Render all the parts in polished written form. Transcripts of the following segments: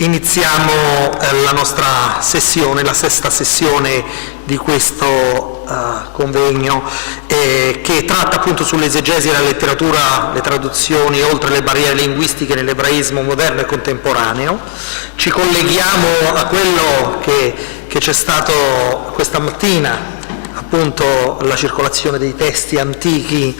iniziamo la nostra sessione, la sesta sessione di questo convegno che tratta appunto sull'esegesi della letteratura, le traduzioni oltre le barriere linguistiche nell'ebraismo moderno e contemporaneo. Ci colleghiamo a quello che c'è stato questa mattina, appunto la circolazione dei testi antichi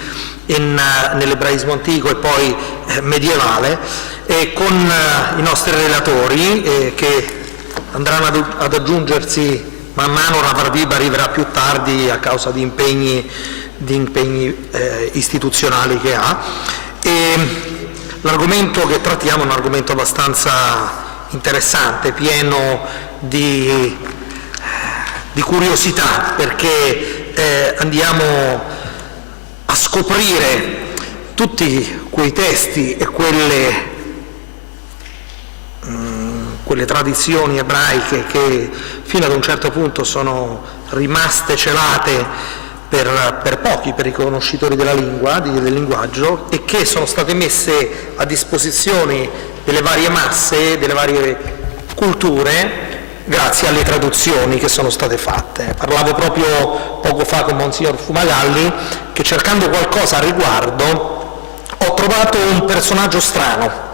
nell'ebraismo antico e poi medievale, con i nostri relatori che andranno ad aggiungersi man mano. Ravarviba arriverà più tardi a causa di impegni istituzionali che ha. L'argomento che trattiamo è un argomento abbastanza interessante, pieno di curiosità, perché andiamo a scoprire tutti quei testi e quelle tradizioni ebraiche che fino ad un certo punto sono rimaste celate per pochi, per i conoscitori della lingua, del linguaggio, e che sono state messe a disposizione delle varie masse, delle varie culture, grazie alle traduzioni che sono state fatte. Parlavo proprio poco fa con Monsignor Fumagalli che, cercando qualcosa a riguardo, ho trovato un personaggio strano,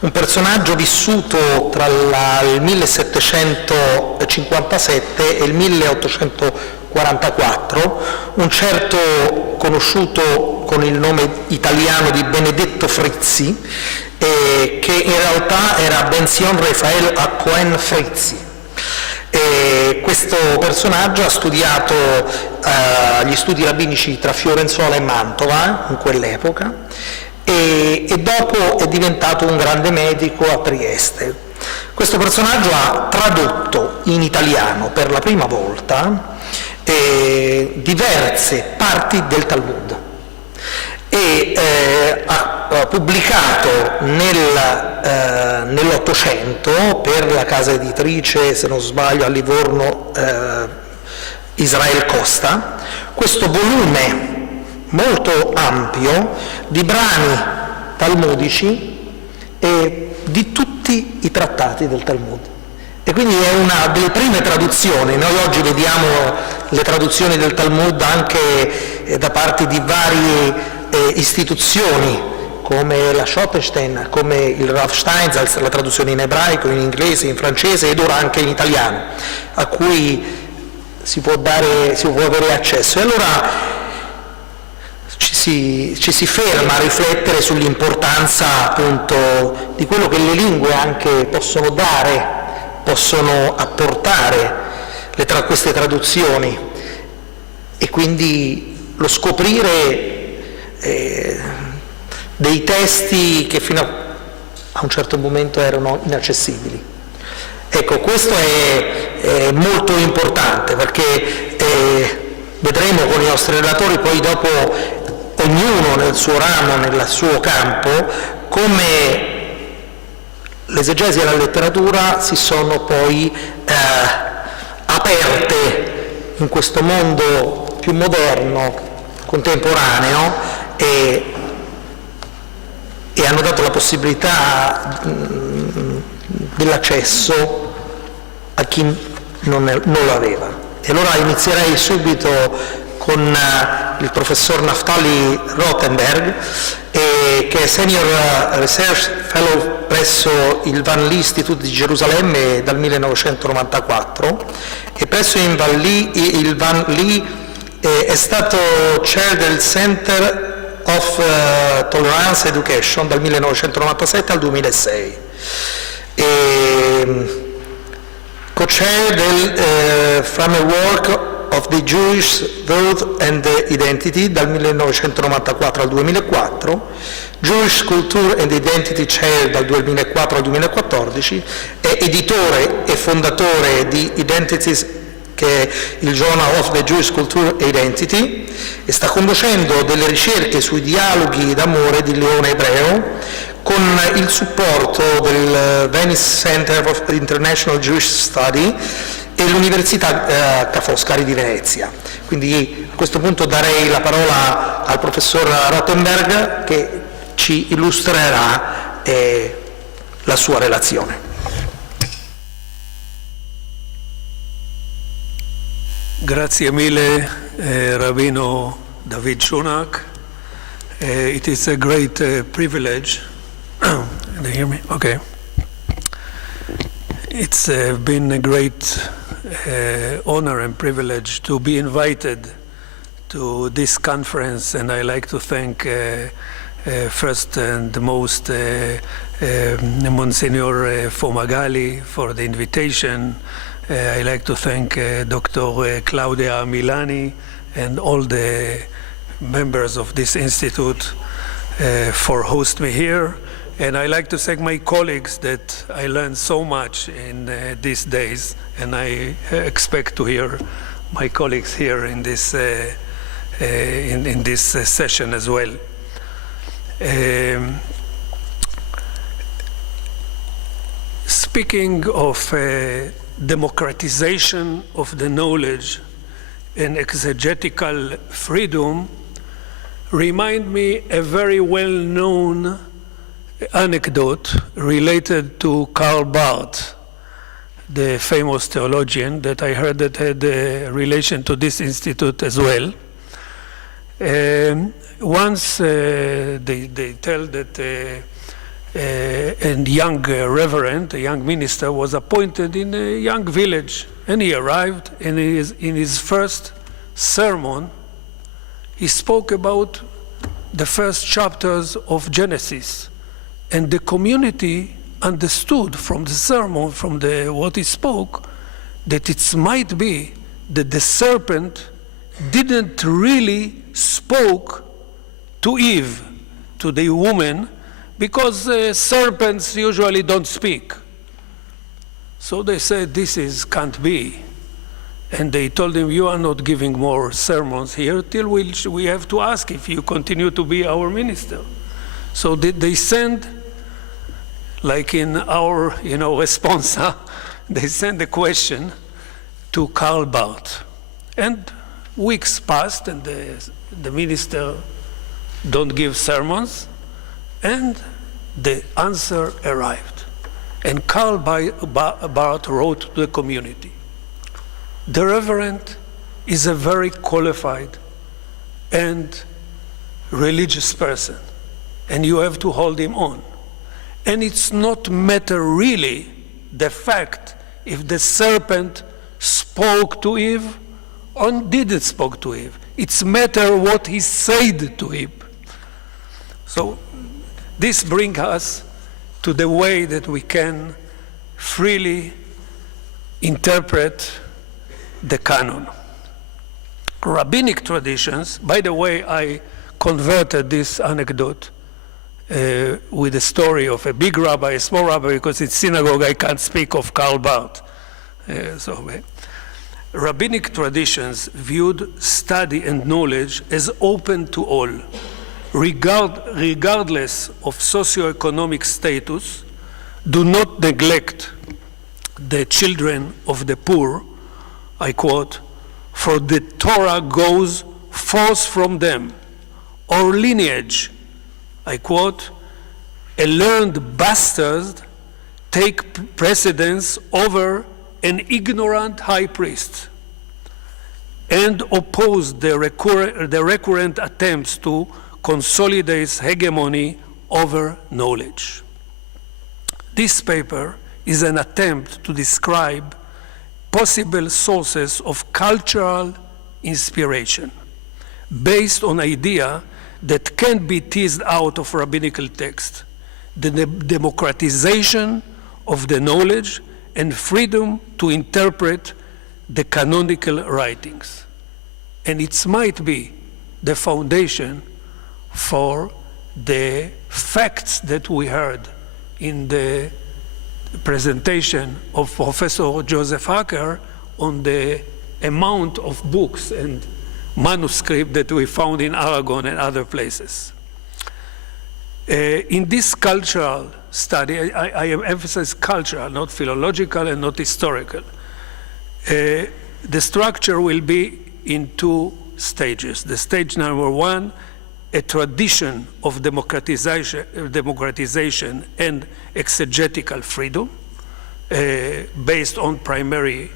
un personaggio vissuto tra il 1757 e il 1844, un certo conosciuto con il nome italiano di Benedetto Frizzi, che in realtà era Benzion Rafael a Cohen Frizzi. Questo personaggio ha studiato gli studi rabbinici tra Fiorenzuola e Mantova in quell'epoca e dopo è diventato un grande medico a Trieste. Questo personaggio ha tradotto in italiano per la prima volta diverse parti del Talmud e ha pubblicato nell'Ottocento per la casa editrice, se non sbaglio a Livorno, Israel Costa, questo volume molto ampio di brani talmudici e di tutti i trattati del Talmud. E quindi è una delle prime traduzioni. Noi oggi vediamo le traduzioni del Talmud anche da parte di varie istituzioni come la Schottenstein, come il Rav Steinsaltz, la traduzione in ebraico, in inglese, in francese ed ora anche in italiano, a cui si può avere accesso. E allora ci si ferma a riflettere sull'importanza appunto di quello che le lingue anche possono dare, possono apportare queste traduzioni, e quindi lo scoprire dei testi che fino a un certo momento erano inaccessibili. Ecco, questo è molto importante, perché vedremo con i nostri relatori poi dopo, ognuno nel suo ramo, nel suo campo, come l'esegesi e la letteratura si sono poi aperte in questo mondo più moderno, contemporaneo, e hanno dato la possibilità dell'accesso a chi non lo aveva. E allora inizierei subito con il professor Naftali Rothenberg, che è Senior Research Fellow presso il Van Lee Institute di Gerusalemme dal 1994, e presso il Van Lee è stato Chair del Center of Tolerance Education dal 1997 al 2006, co-chair del Framework of the Jewish Thought and Identity dal 1994 al 2004, Jewish Culture and Identity Chair dal 2004 al 2014, è editore e fondatore di Identities, che è il Journal of the Jewish Culture Identity, e sta conducendo delle ricerche sui dialoghi d'amore di Leone ebreo con il supporto del Venice Center of International Jewish Study e l'Università Ca' Foscari di Venezia. Quindi a questo punto darei la parola al professor Rothenberg, che ci illustrerà la sua relazione. Grazie mille, Rabbino David Shunak. It is a great privilege. Can you hear me? Okay. It's been a great honor and privilege to be invited to this conference, and I like to thank first and most Monsignor Fumagalli for the invitation. I like to thank Dr. Claudia Milani and all the members of this institute for hosting me here. And I like to thank my colleagues that I learned so much in these days, and I expect to hear my colleagues here in this in this session as well. Speaking of democratization of the knowledge and exegetical freedom, remind me a very well-known anecdote related to Karl Barth, the famous theologian that I heard that had a relation to this institute as well. Once they tell that a young reverend, a young minister, was appointed in a young village, and he arrived, and in his first sermon, he spoke about the first chapters of Genesis, and the community understood from the sermon, from what he spoke, that it might be that the serpent didn't really spoke to Eve, to the woman, because serpents usually don't speak. So they said, this can't be. And they told him, you are not giving more sermons here till we have to ask if you continue to be our minister. So they send, like in our response, they send a question to Karl Barth. And weeks passed, and the minister don't give sermons, and the answer arrived. And Karl Barth wrote to the community, the reverend is a very qualified and religious person, and you have to hold him on. And it's not matter really the fact if the serpent spoke to Eve or didn't spoke to Eve. It's matter what he said to Eve. So this brings us to the way that we can freely interpret the canon. Rabbinic traditions, by the way, I converted this anecdote with the story of a big rabbi, a small rabbi, because in synagogue I can't speak of Karl Barth. Rabbinic traditions viewed study and knowledge as open to all, regardless of socioeconomic status. Do not neglect the children of the poor, I quote, for the Torah goes forth from them, or lineage, I quote, a learned bastard take precedence over an ignorant high priest, and oppose the recurrent attempts to consolidate hegemony over knowledge. This paper is an attempt to describe possible sources of cultural inspiration based on idea that can be teased out of rabbinical text, the democratization of the knowledge and freedom to interpret the canonical writings. And it might be the foundation for the facts that we heard in the presentation of Professor Joseph Hacker on the amount of books and manuscripts that we found in Aragon and other places. In this cultural study, I emphasize cultural, not philological and not historical. The structure will be in two stages. The stage number one, a tradition of democratization and exegetical freedom based on primary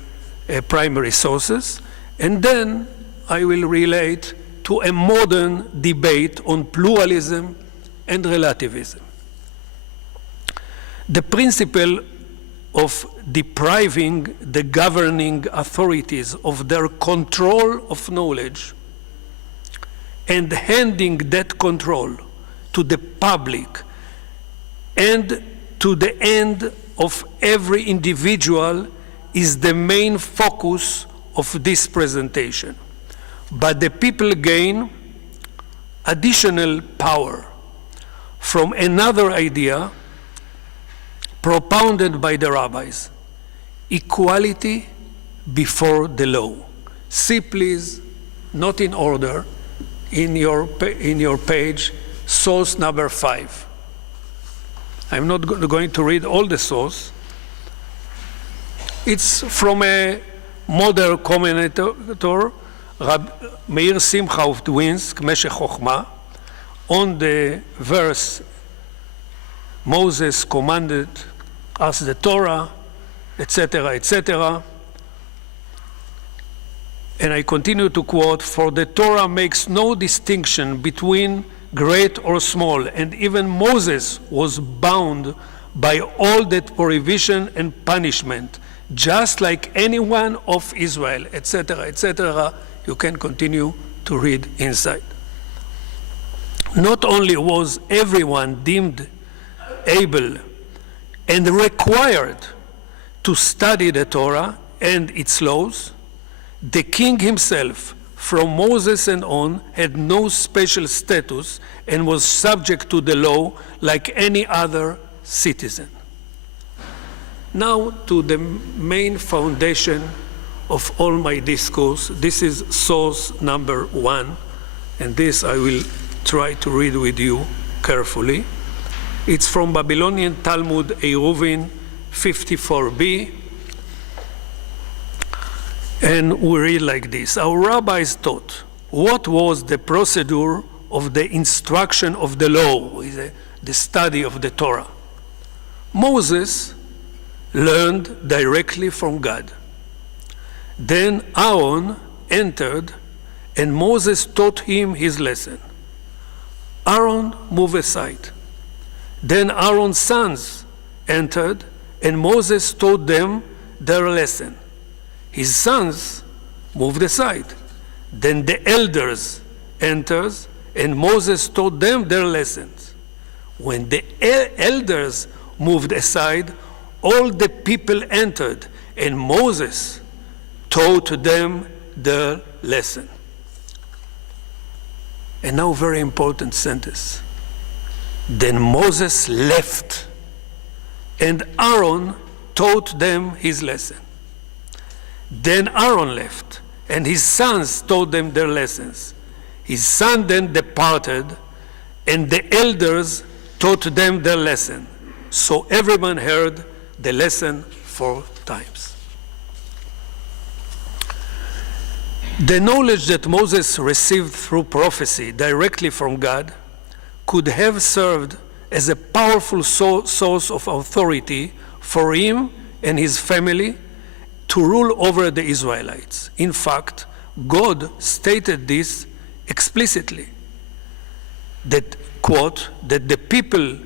sources. And then I will relate to a modern debate on pluralism and relativism. The principle of depriving the governing authorities of their control of knowledge and handing that control to the public and to the end of every individual is the main focus of this presentation. But the people gain additional power from another idea propounded by the rabbis: equality before the law. See, please, not in order, in your page, source number 5. I'm not going to read all the source. It's from a modern commentator, Meir Simcha of Dwinsk, Meshech Chochma, on the verse, Moses commanded us the Torah, etc., etc. And I continue to quote, "For the Torah makes no distinction between great or small, and even Moses was bound by all that prohibition and punishment, just like anyone of Israel," etc., etc. You can continue to read inside. Not only was everyone deemed able and required to study the Torah and its laws, the king himself, from Moses and on, had no special status and was subject to the law like any other citizen. Now to the main foundation of all my discourse. This is source number 1, and this I will try to read with you carefully. It's from Babylonian Talmud Eruvin 54b, and we read like this: Our rabbis taught what was the procedure of the instruction of the law, the study of the Torah. Moses learned directly from God. Then Aaron entered, and Moses taught him his lesson. Aaron moved aside. Then Aaron's sons entered, and Moses taught them their lesson. His sons moved aside. Then the elders entered, and Moses taught them their lessons. When the elders moved aside, all the people entered, and Moses taught them their lesson. And now, very important sentence. Then Moses left, and Aaron taught them his lesson. Then Aaron left, and his sons taught them their lessons. His son then departed, and the elders taught them their lesson. So everyone heard the lesson 4 times. The knowledge that Moses received through prophecy directly from God could have served as a powerful source of authority for him and his family to rule over the Israelites. In fact, God stated this explicitly, that, quote, that the people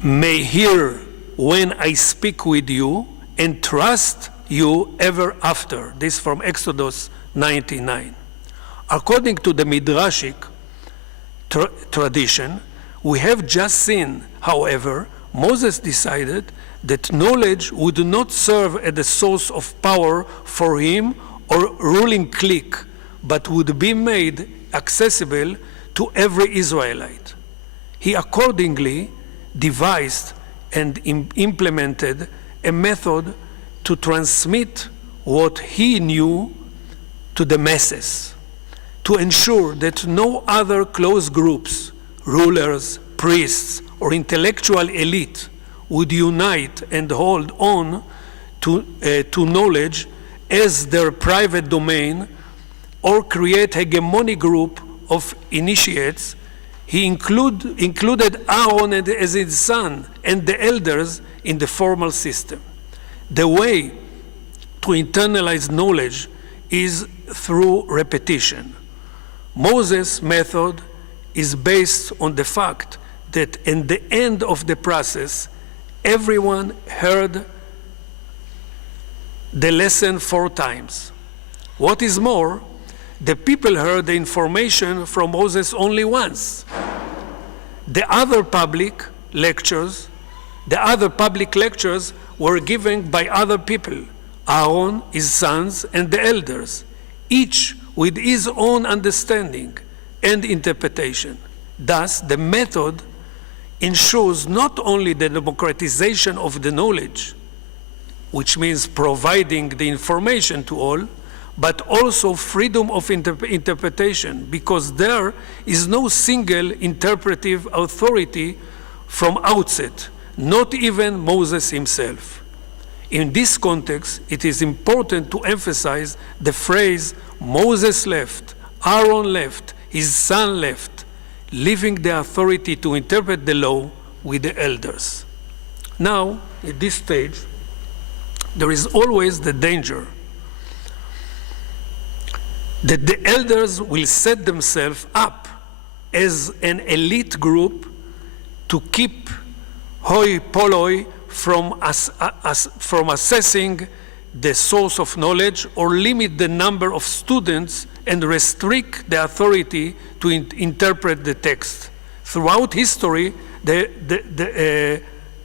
may hear when I speak with you and trust you ever after. This from Exodus 99. According to the Midrashic tradition, we have just seen, however, Moses decided that knowledge would not serve as a source of power for him or ruling clique, but would be made accessible to every Israelite. He accordingly devised and implemented a method to transmit what he knew to the masses, to ensure that no other close groups, rulers, priests, or intellectual elite would unite and hold on to knowledge as their private domain or create a hegemonic group of initiates. He included Aaron as his son and the elders in the formal system. The way to internalize knowledge is through repetition. Moses' method is based on the fact that in the end of the process, everyone heard the lesson 4 times. What is more, the people heard the information from Moses only once. The other public lectures were given by other people, Aaron, his sons, and the elders, each with his own understanding and interpretation. Thus, the method ensures not only the democratization of the knowledge, which means providing the information to all, but also freedom of interpretation, because there is no single interpretive authority from outset, not even Moses himself. In this context, it is important to emphasize the phrase, Moses left, Aaron left, his son left, leaving the authority to interpret the law with the elders. Now, at this stage, there is always the danger that the elders will set themselves up as an elite group to keep hoi polloi from assessing the source of knowledge, or limit the number of students and restrict the authority to interpret the text. Throughout history,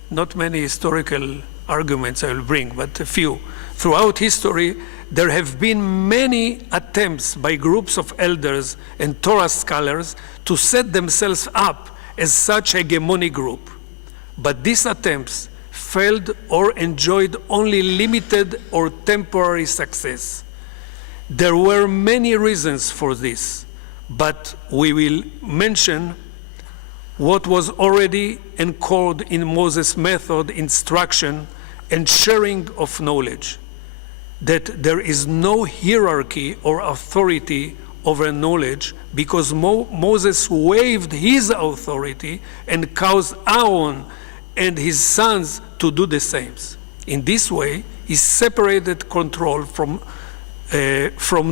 not many historical arguments I will bring, but a few. Throughout history, there have been many attempts by groups of elders and Torah scholars to set themselves up as such a hegemonic group. But these attempts failed or enjoyed only limited or temporary success. There were many reasons for this, but we will mention what was already encoded in Moses' method, instruction, and sharing of knowledge, that there is no hierarchy or authority over knowledge, because Moses waived his authority and caused Aaron and his sons to do the same. In this way, he separated control from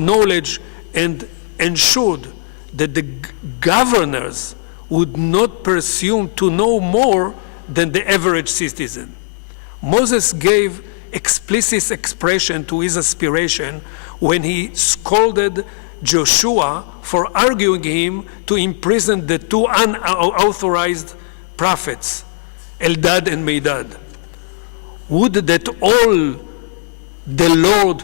knowledge and ensured that the governors would not presume to know more than the average citizen. Moses gave explicit expression to his aspiration when he scolded Joshua for arguing him to imprison the 2 unauthorized prophets, Eldad and Medad. Would that all the Lord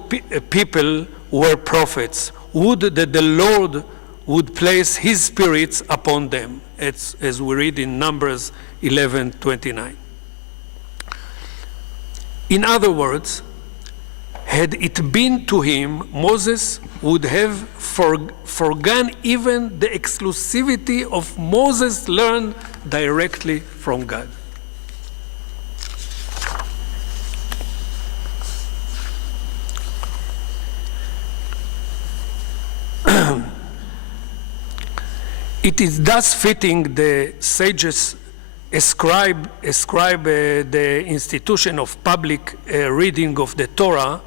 people were prophets. Would that the Lord would place his spirits upon them, as we read in Numbers 11:29. In other words, had it been to him, Moses would have forgone even the exclusivity of Moses learned directly from God. It is thus fitting the sages ascribe the institution of public reading of the Torah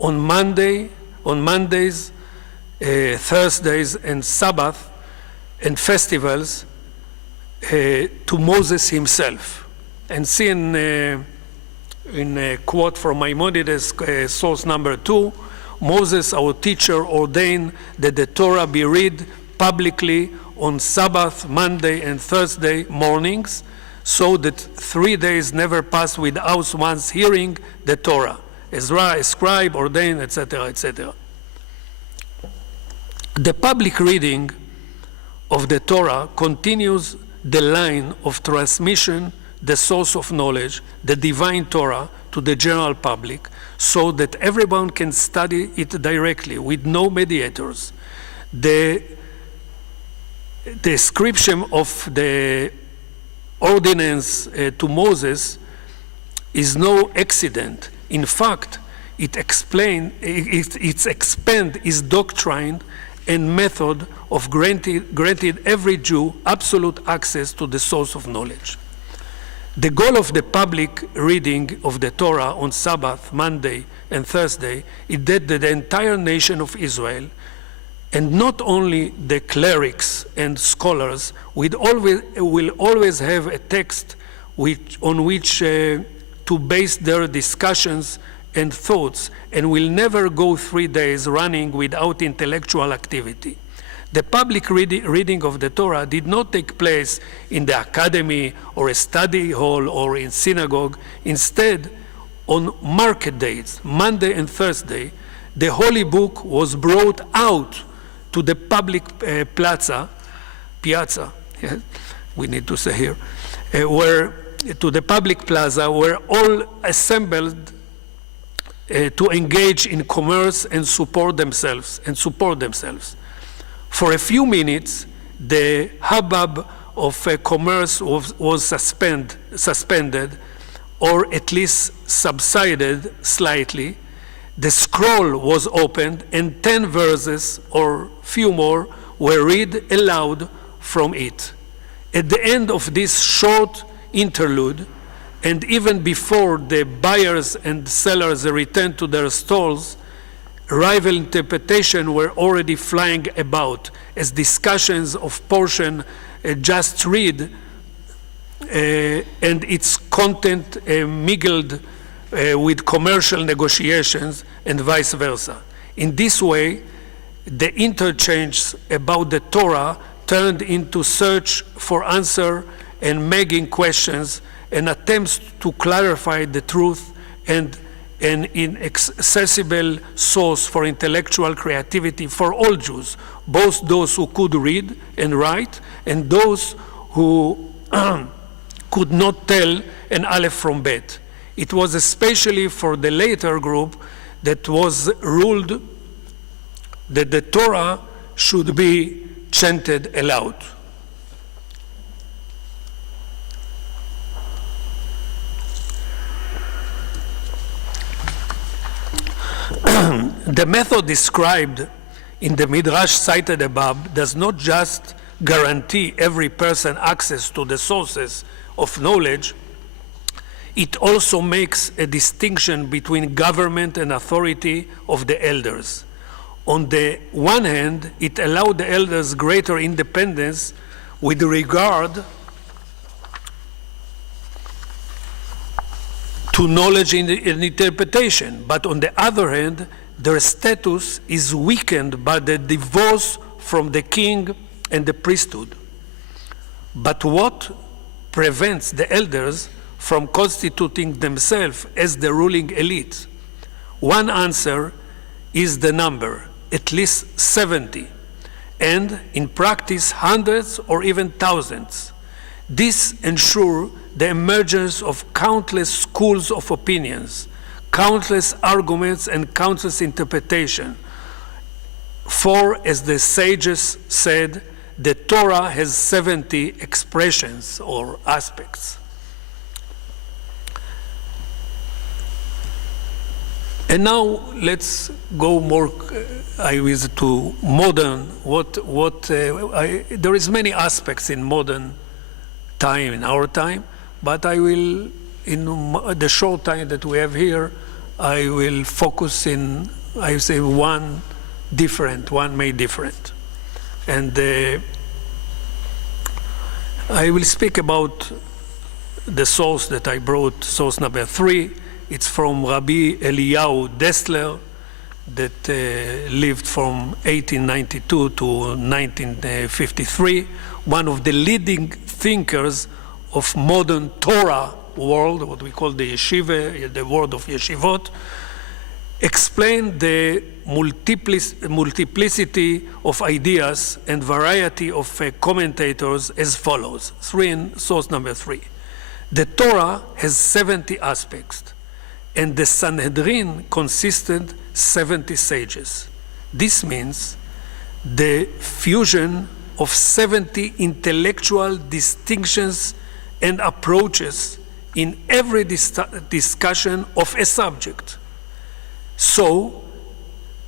on Mondays, Thursdays, and Sabbath and festivals to Moses himself. And see in a quote from Maimonides, source number 2, Moses, our teacher, ordained that the Torah be read publicly on Sabbath, Monday, and Thursday mornings, so that 3 days never pass without one's hearing the Torah. Ezra, a scribe, ordained, etc., etc. The public reading of the Torah continues the line of transmission, the source of knowledge, the divine Torah, to the general public, so that everyone can study it directly with no mediators. The description of the ordinance to Moses is no accident. In fact, it expand his doctrine and method of granted every Jew absolute access to the source of knowledge. The goal of the public reading of the Torah on Sabbath, Monday, and Thursday is that the entire nation of Israel, and not only the clerics and scholars, will always have a text on which to base their discussions and thoughts, and will never go 3 days running without intellectual activity. The public reading of the Torah did not take place in the academy or a study hall or in synagogue. Instead, on market days, Monday and Thursday, the Holy Book was brought out to the public piazza, yes, we need to say here, to the public plaza where all assembled to engage in commerce and support themselves. For a few minutes, the hubbub of commerce was suspended, or at least subsided slightly. The scroll was opened, and 10 verses, or few more, were read aloud from it. At the end of this short interlude, and even before the buyers and sellers returned to their stalls, rival interpretations were already flying about as discussions of portion just read and its content mingled with commercial negotiations and vice versa. In this way, the interchange about the Torah turned into search for answer and making questions and attempts to clarify the truth and an inaccessible source for intellectual creativity for all Jews, both those who could read and write and those who could not tell an aleph from bet. It was especially for the later group that was ruled that the Torah should be chanted aloud. The method described in the Midrash cited above does not just guarantee every person access to the sources of knowledge, it also makes a distinction between government and authority of the elders. On the one hand, it allowed the elders greater independence with regard to knowledge and interpretation, but on the other hand, their status is weakened by the divorce from the king and the priesthood. But what prevents the elders from constituting themselves as the ruling elite? One answer is the number, at least 70, and in practice hundreds or even thousands. This ensures the emergence of countless schools of opinions, countless arguments and countless interpretation. For, as the sages said, the Torah has 70 expressions or aspects. And now let's go more to modern. There is many aspects in modern time, in our time, but I will, in the short time that we have here, I will focus in, I say, one made different. And I will speak about the source that I brought, source number 3. It's from Rabbi Eliyahu Dessler that lived from 1892 to 1953, one of the leading thinkers of modern Torah world, what we call the yeshiva, the world of yeshivot, explained the multiplicity of ideas and variety of commentators as follows. Source number 3. The Torah has 70 aspects, and the Sanhedrin consisted 70 sages. This means the fusion of 70 intellectual distinctions and approaches in every discussion of a subject. So,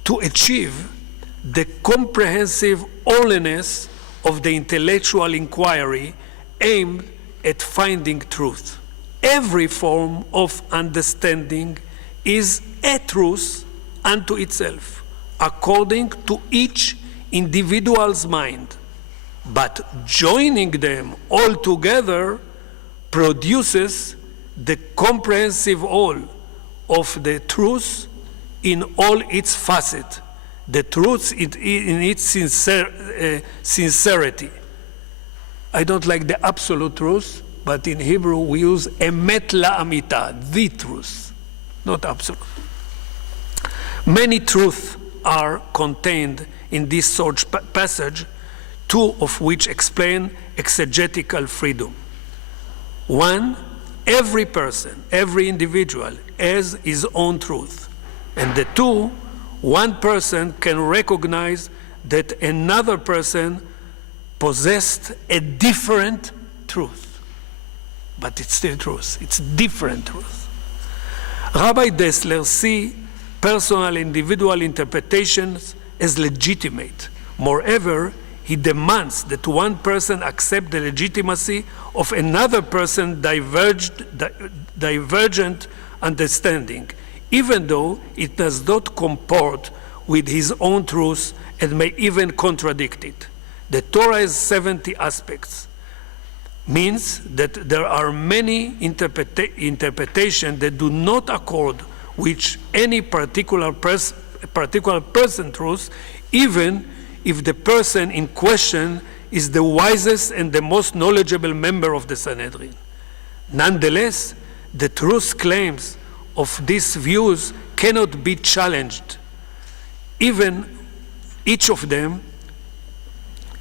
to achieve the comprehensive holiness of the intellectual inquiry aimed at finding truth. every form of understanding is a truth unto itself, according to each individual's mind. But joining them all together produces the comprehensive whole of the truth in all its facets, the truth in its sincerity. I don't like the absolute truth, but in Hebrew we use emet la'amita, the truth, not absolute. Many truths are contained in this short passage, two of which explain exegetical freedom. One, every person, every individual has his own truth. And the two, one person can recognize that another person possessed a different truth. But it's still truth, it's different truth. Rabbi Dessler sees personal individual interpretations as legitimate. Moreover, he demands that one person accept the legitimacy of another person's divergent understanding, even though it does not comport with his own truth and may even contradict it. The Torah has 70 aspects, means that there are many interpretations that do not accord with any particular person truth, even if the person in question is the wisest and the most knowledgeable member of the Sanhedrin. Nonetheless, the truth claims of these views cannot be challenged. Even each of them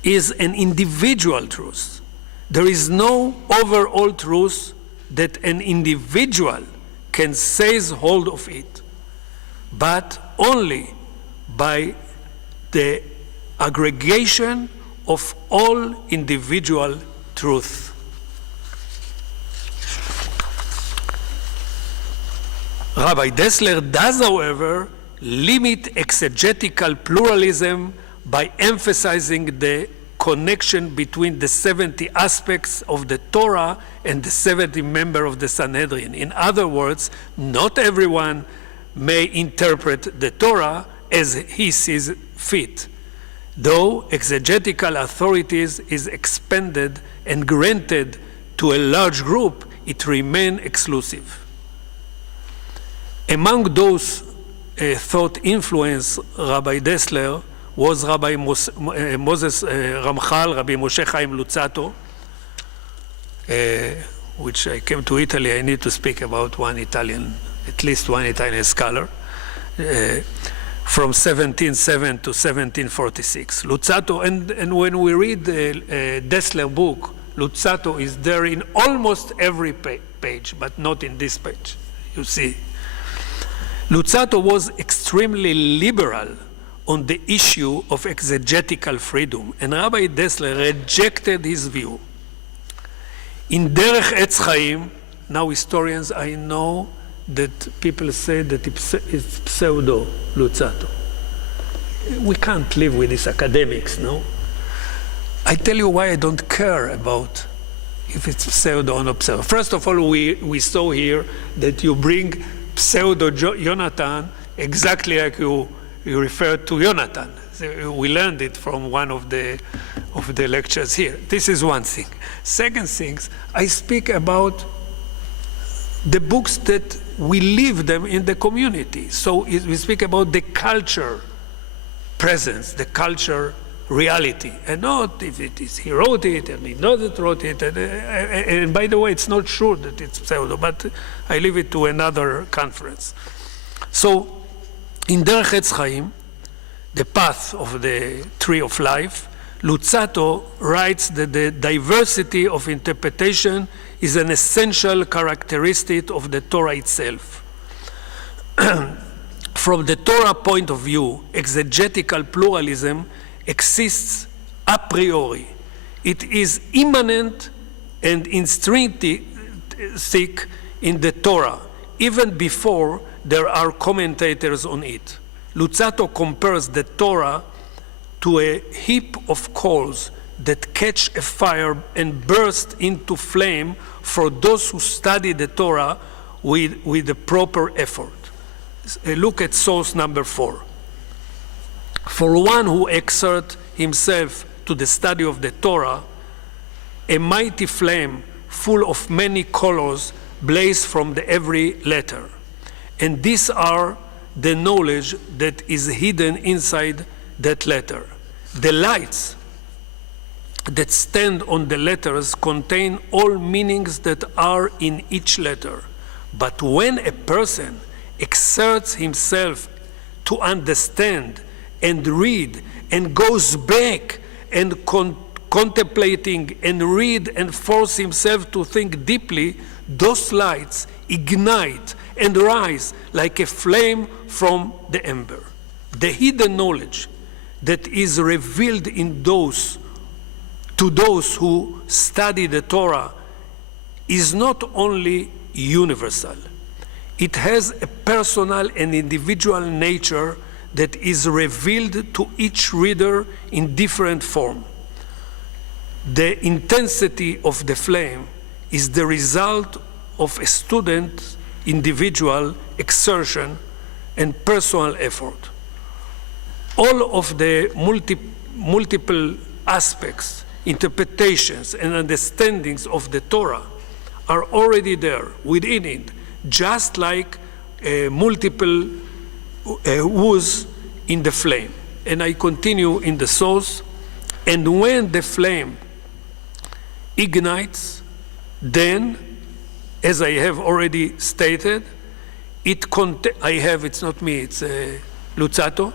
is an individual truth. There is no overall truth that an individual can seize hold of it, but only by the aggregation of all individual truth. Rabbi Dessler does, however, limit exegetical pluralism by emphasizing the connection between the 70 aspects of the Torah and the 70 members of the Sanhedrin. In other words, not everyone may interpret the Torah as he sees fit. Though exegetical authorities is expanded and granted to a large group, it remains exclusive. Among those thought influence Rabbi Dessler was Rabbi Moses Ramchal, Rabbi Moshe Chaim Luzzatto, which I came to Italy, I need to speak about at least one Italian scholar, from 1707 to 1746. Luzzatto, and when we read the Dessler book, Luzzatto is there in almost every page, but not in this page, you see. Luzzatto was extremely liberal on the issue of exegetical freedom, and Rabbi Dessler rejected his view. In Derech Etz Chaim, now historians, I know that people say that it's pseudo Luzzatto. We can't live with these academics, no? I tell you why I don't care about if it's pseudo or not pseudo. First of all, we saw here that you bring pseudo Jonathan exactly like you referred to Jonathan. So we learned it from one of the lectures here. This is one thing. Second thing, I speak about the books that we live them in the community. So we speak about the culture presence, the culture reality, and not if it is he wrote it and he doesn't wrote it. And by the way, it's not sure that it's pseudo, but I leave it to another conference. So in Derech Etz Chaim, the path of the tree of life, Luzzatto writes that the diversity of interpretation is an essential characteristic of the Torah itself. From the Torah point of view, exegetical pluralism exists a priori. It is immanent and intrinsic in the Torah, even before there are commentators on it. Luzzatto compares the Torah to a heap of coals that catch a fire and burst into flame for those who study the Torah with the proper effort. Look at source number 4. For one who exerts himself to the study of the Torah, a mighty flame full of many colors blazes from every letter. And these are the knowledge that is hidden inside that letter. The lights that stand on the letters contain all meanings that are in each letter. But when a person exerts himself to understand and read and goes back and contemplating and read and force himself to think deeply, those lights ignite and rise like a flame from the ember. The hidden knowledge that is revealed to those who study the Torah is not only universal. It has a personal and individual nature that is revealed to each reader in different form. The intensity of the flame is the result of a student's individual exertion and personal effort. All of the multiple aspects, interpretations, and understandings of the Torah are already there within it, just like multiple woos in the flame. And I continue in the source. And when the flame ignites, then, as I have already stated, it's not me, it's Luzzatto.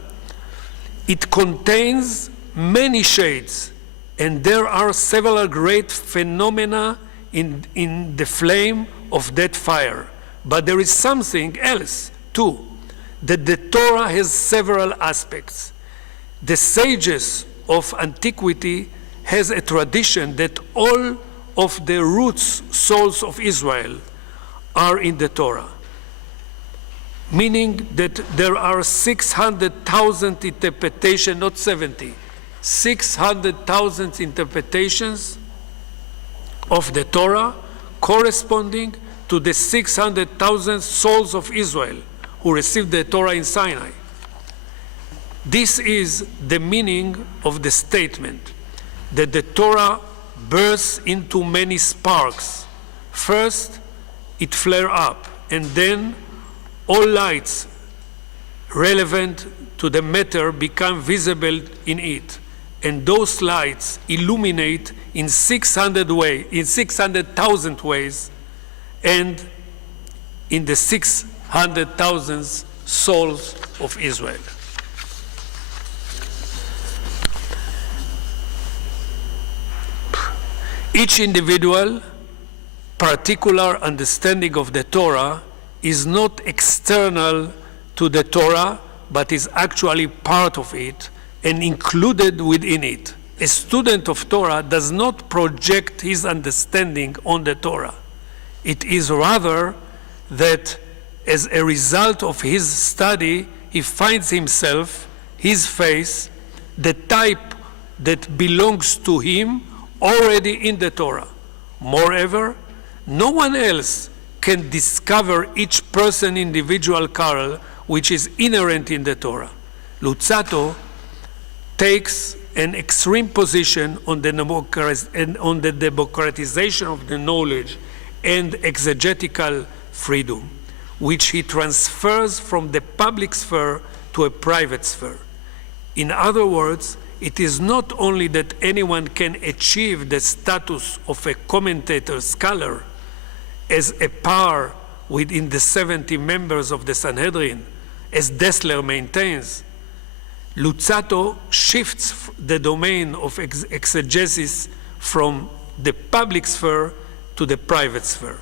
It contains many shades, and there are several great phenomena in the flame of that fire. But there is something else, too, that the Torah has several aspects. The sages of antiquity has a tradition that all of the roots souls of Israel are in the Torah, meaning that there are 600,000 interpretations, not 70, 600,000 interpretations of the Torah corresponding to the 600,000 souls of Israel who received the Torah in Sinai. This is the meaning of the statement that the Torah bursts into many sparks. First, it flares up, and then all lights relevant to the matter become visible in it. And those lights illuminate in 600,000 ways, and in the 600,000 souls of Israel. Each individual particular understanding of the Torah is not external to the Torah, but is actually part of it and included within it. A student of Torah does not project his understanding on the Torah. It is rather that as a result of his study, he finds himself, his face, the type that belongs to him already in the Torah. Moreover, no one else can discover each person's individual color which is inherent in the Torah. Luzzatto takes an extreme position on the democratization of the knowledge and exegetical freedom, which he transfers from the public sphere to a private sphere. In other words, it is not only that anyone can achieve the status of a commentator scholar as a par within the 70 members of the Sanhedrin, as Dessler maintains. Luzzatto shifts the domain of exegesis from the public sphere to the private sphere,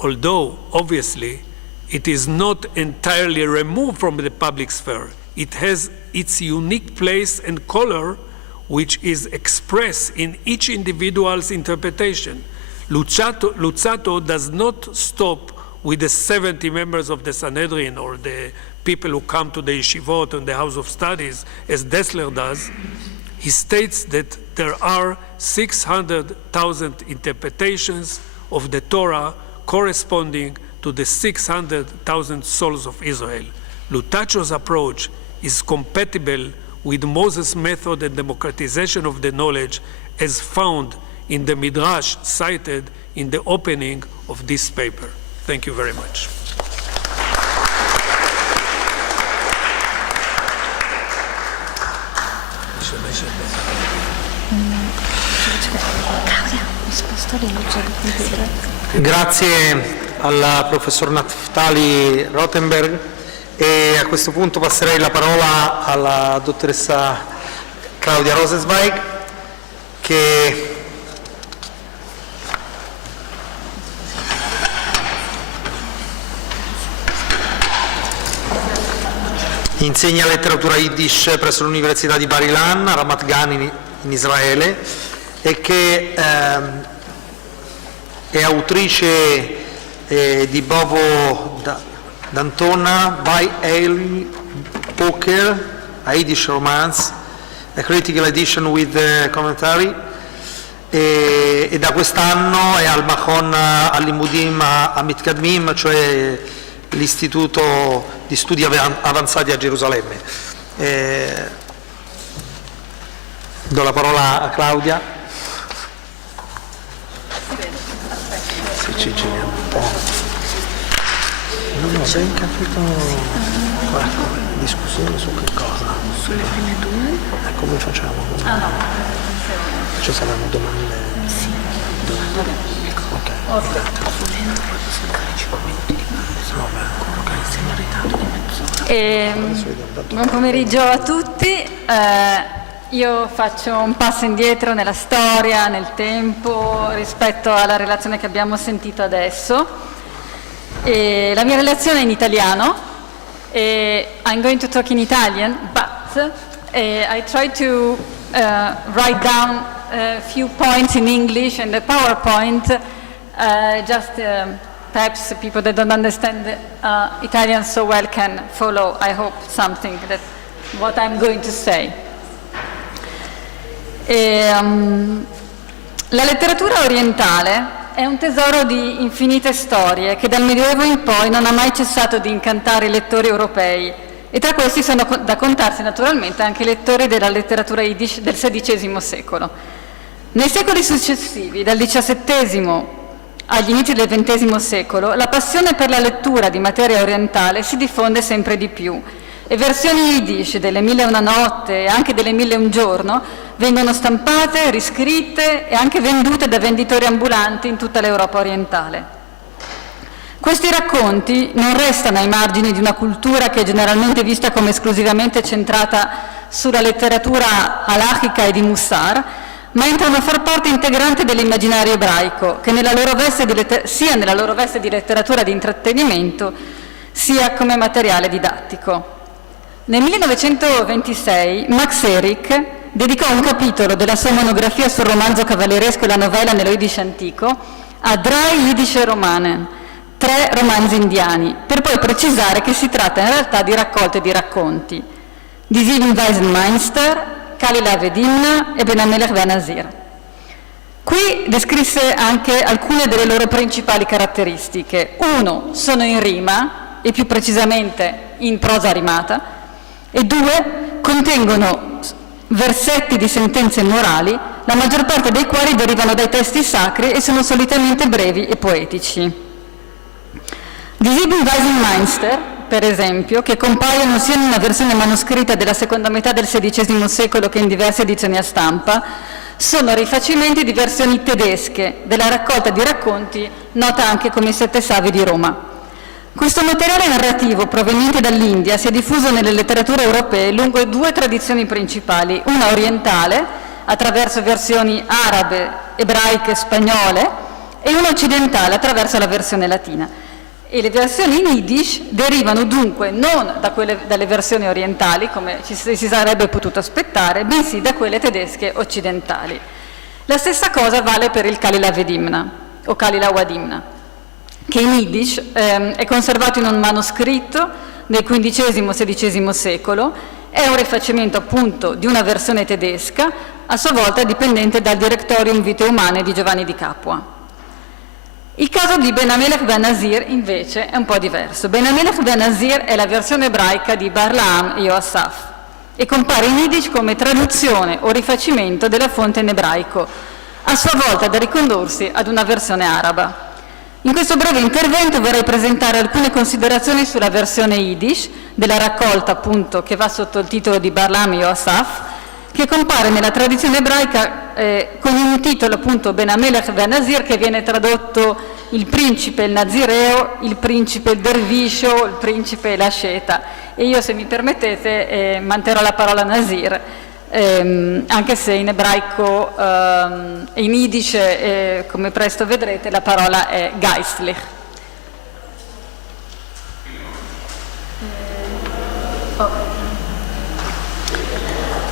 although obviously it is not entirely removed from the public sphere. It has its unique place and color, which is expressed in each individual's interpretation. Luzzatto does not stop with the 70 members of the Sanhedrin or the people who come to the yeshivot and the house of studies, as Dessler does. He states that there are 600,000 interpretations of the Torah corresponding to the 600,000 souls of Israel. Lutacio's approach is compatible with Moses' method and democratization of the knowledge as found in the Midrash cited in the opening of this paper. Thank you very much. Grazie al professor Naftali Rothenberg e a questo punto passerei la parola alla dottoressa Claudia Rosenzweig che insegna letteratura Yiddish presso l'Università di Bar Ilan, a Ramat Gan in Israele e che è autrice di Bovo D'Antona, By Eili Poker, a Yiddish Romance, a Critical Edition with Commentary, e da quest'anno è al Machon Alimudim Amitcadmim, cioè l'Istituto di Studi Avanzati a Gerusalemme. Do la parola a Claudia. Se ci giriamo un po'. Non ho ben capito discussione su che cosa. Sulle prime due? Come facciamo? Ci saranno domande? Sì, domande. Ok. Volendo poi possiamo fare 5 minuti di pausa. Siamo in ritardo di mezz'ora. Buon pomeriggio a tutti. Io faccio un passo indietro nella storia, nel tempo, rispetto alla relazione che abbiamo sentito adesso. La mia relazione è in italiano. I'm going to talk in Italian, but I try to write down a few points in English and the PowerPoint, perhaps people that don't understand Italian so well can follow, I hope, something that what I'm going to say. La letteratura orientale è un tesoro di infinite storie che dal Medioevo in poi non ha mai cessato di incantare i lettori europei, e tra questi sono da contarsi naturalmente anche i lettori della letteratura Yiddish del XVI secolo. Nei secoli successivi, dal XVII agli inizi del XX secolo, la passione per la lettura di materia orientale si diffonde sempre di più e versioni Yiddish delle Mille e una notte e anche delle Mille e un giorno vengono stampate, riscritte e anche vendute da venditori ambulanti in tutta l'Europa orientale. Questi racconti non restano ai margini di una cultura che è generalmente vista come esclusivamente centrata sulla letteratura halachica e di Mussar, ma entrano a far parte integrante dell'immaginario ebraico, che sia nella loro veste di letteratura di intrattenimento, sia come materiale didattico. Nel 1926 Max Erich dedicò un capitolo della sua monografia sul romanzo cavalleresco e la novella nello Yiddish antico a Drei Jiddische Romanen, 3 romanzi indiani, per poi precisare che si tratta in realtà di raccolte di racconti di VII Meister, Kalila Vedimna e Benamelech Vanazir. Qui descrisse anche alcune delle loro principali caratteristiche. 1. Sono in rima, e più precisamente in prosa rimata, e 2. Contengono versetti di sentenze morali, la maggior parte dei quali derivano dai testi sacri e sono solitamente brevi e poetici. Di VII Meister, per esempio, che compaiono sia in una versione manoscritta della seconda metà del XVI secolo che in diverse edizioni a stampa, sono rifacimenti di versioni tedesche della raccolta di racconti nota anche come i 7 Savi di Roma. Questo materiale narrativo proveniente dall'India si è diffuso nelle letterature europee lungo 2 tradizioni principali, una orientale, attraverso versioni arabe, ebraiche e spagnole, e una occidentale, attraverso la versione latina. E le versioni in Yiddish derivano dunque non dalle versioni orientali, come si sarebbe potuto aspettare, bensì da quelle tedesche occidentali. La stessa cosa vale per il Kalila Vedimna, o Kalila Wadimna, che in Yiddish è conservato in un manoscritto del XV-XVI secolo è un rifacimento appunto di una versione tedesca, a sua volta dipendente dal Directorium Vitae Umanae di Giovanni di Capua. Il caso di Ben Hamelech ben Nazir invece è un po' diverso. Ben Hamelech ben Nazir è la versione ebraica di Barlaam e Yoasaf e compare in Yiddish come traduzione o rifacimento della fonte in ebraico, a sua volta da ricondursi ad una versione araba. In questo breve intervento vorrei presentare alcune considerazioni sulla versione Yiddish della raccolta appunto che va sotto il titolo di Barlaam e Yoasaf, che compare nella tradizione ebraica con un titolo appunto Ben Hamelech ben Nazir, che viene tradotto il principe il Nazireo, il principe il Derviscio, il principe la Sceta, e io, se mi permettete, manterrò la parola Nazir, anche se in ebraico e in Yiddish, come presto vedrete, la parola è Geistlich.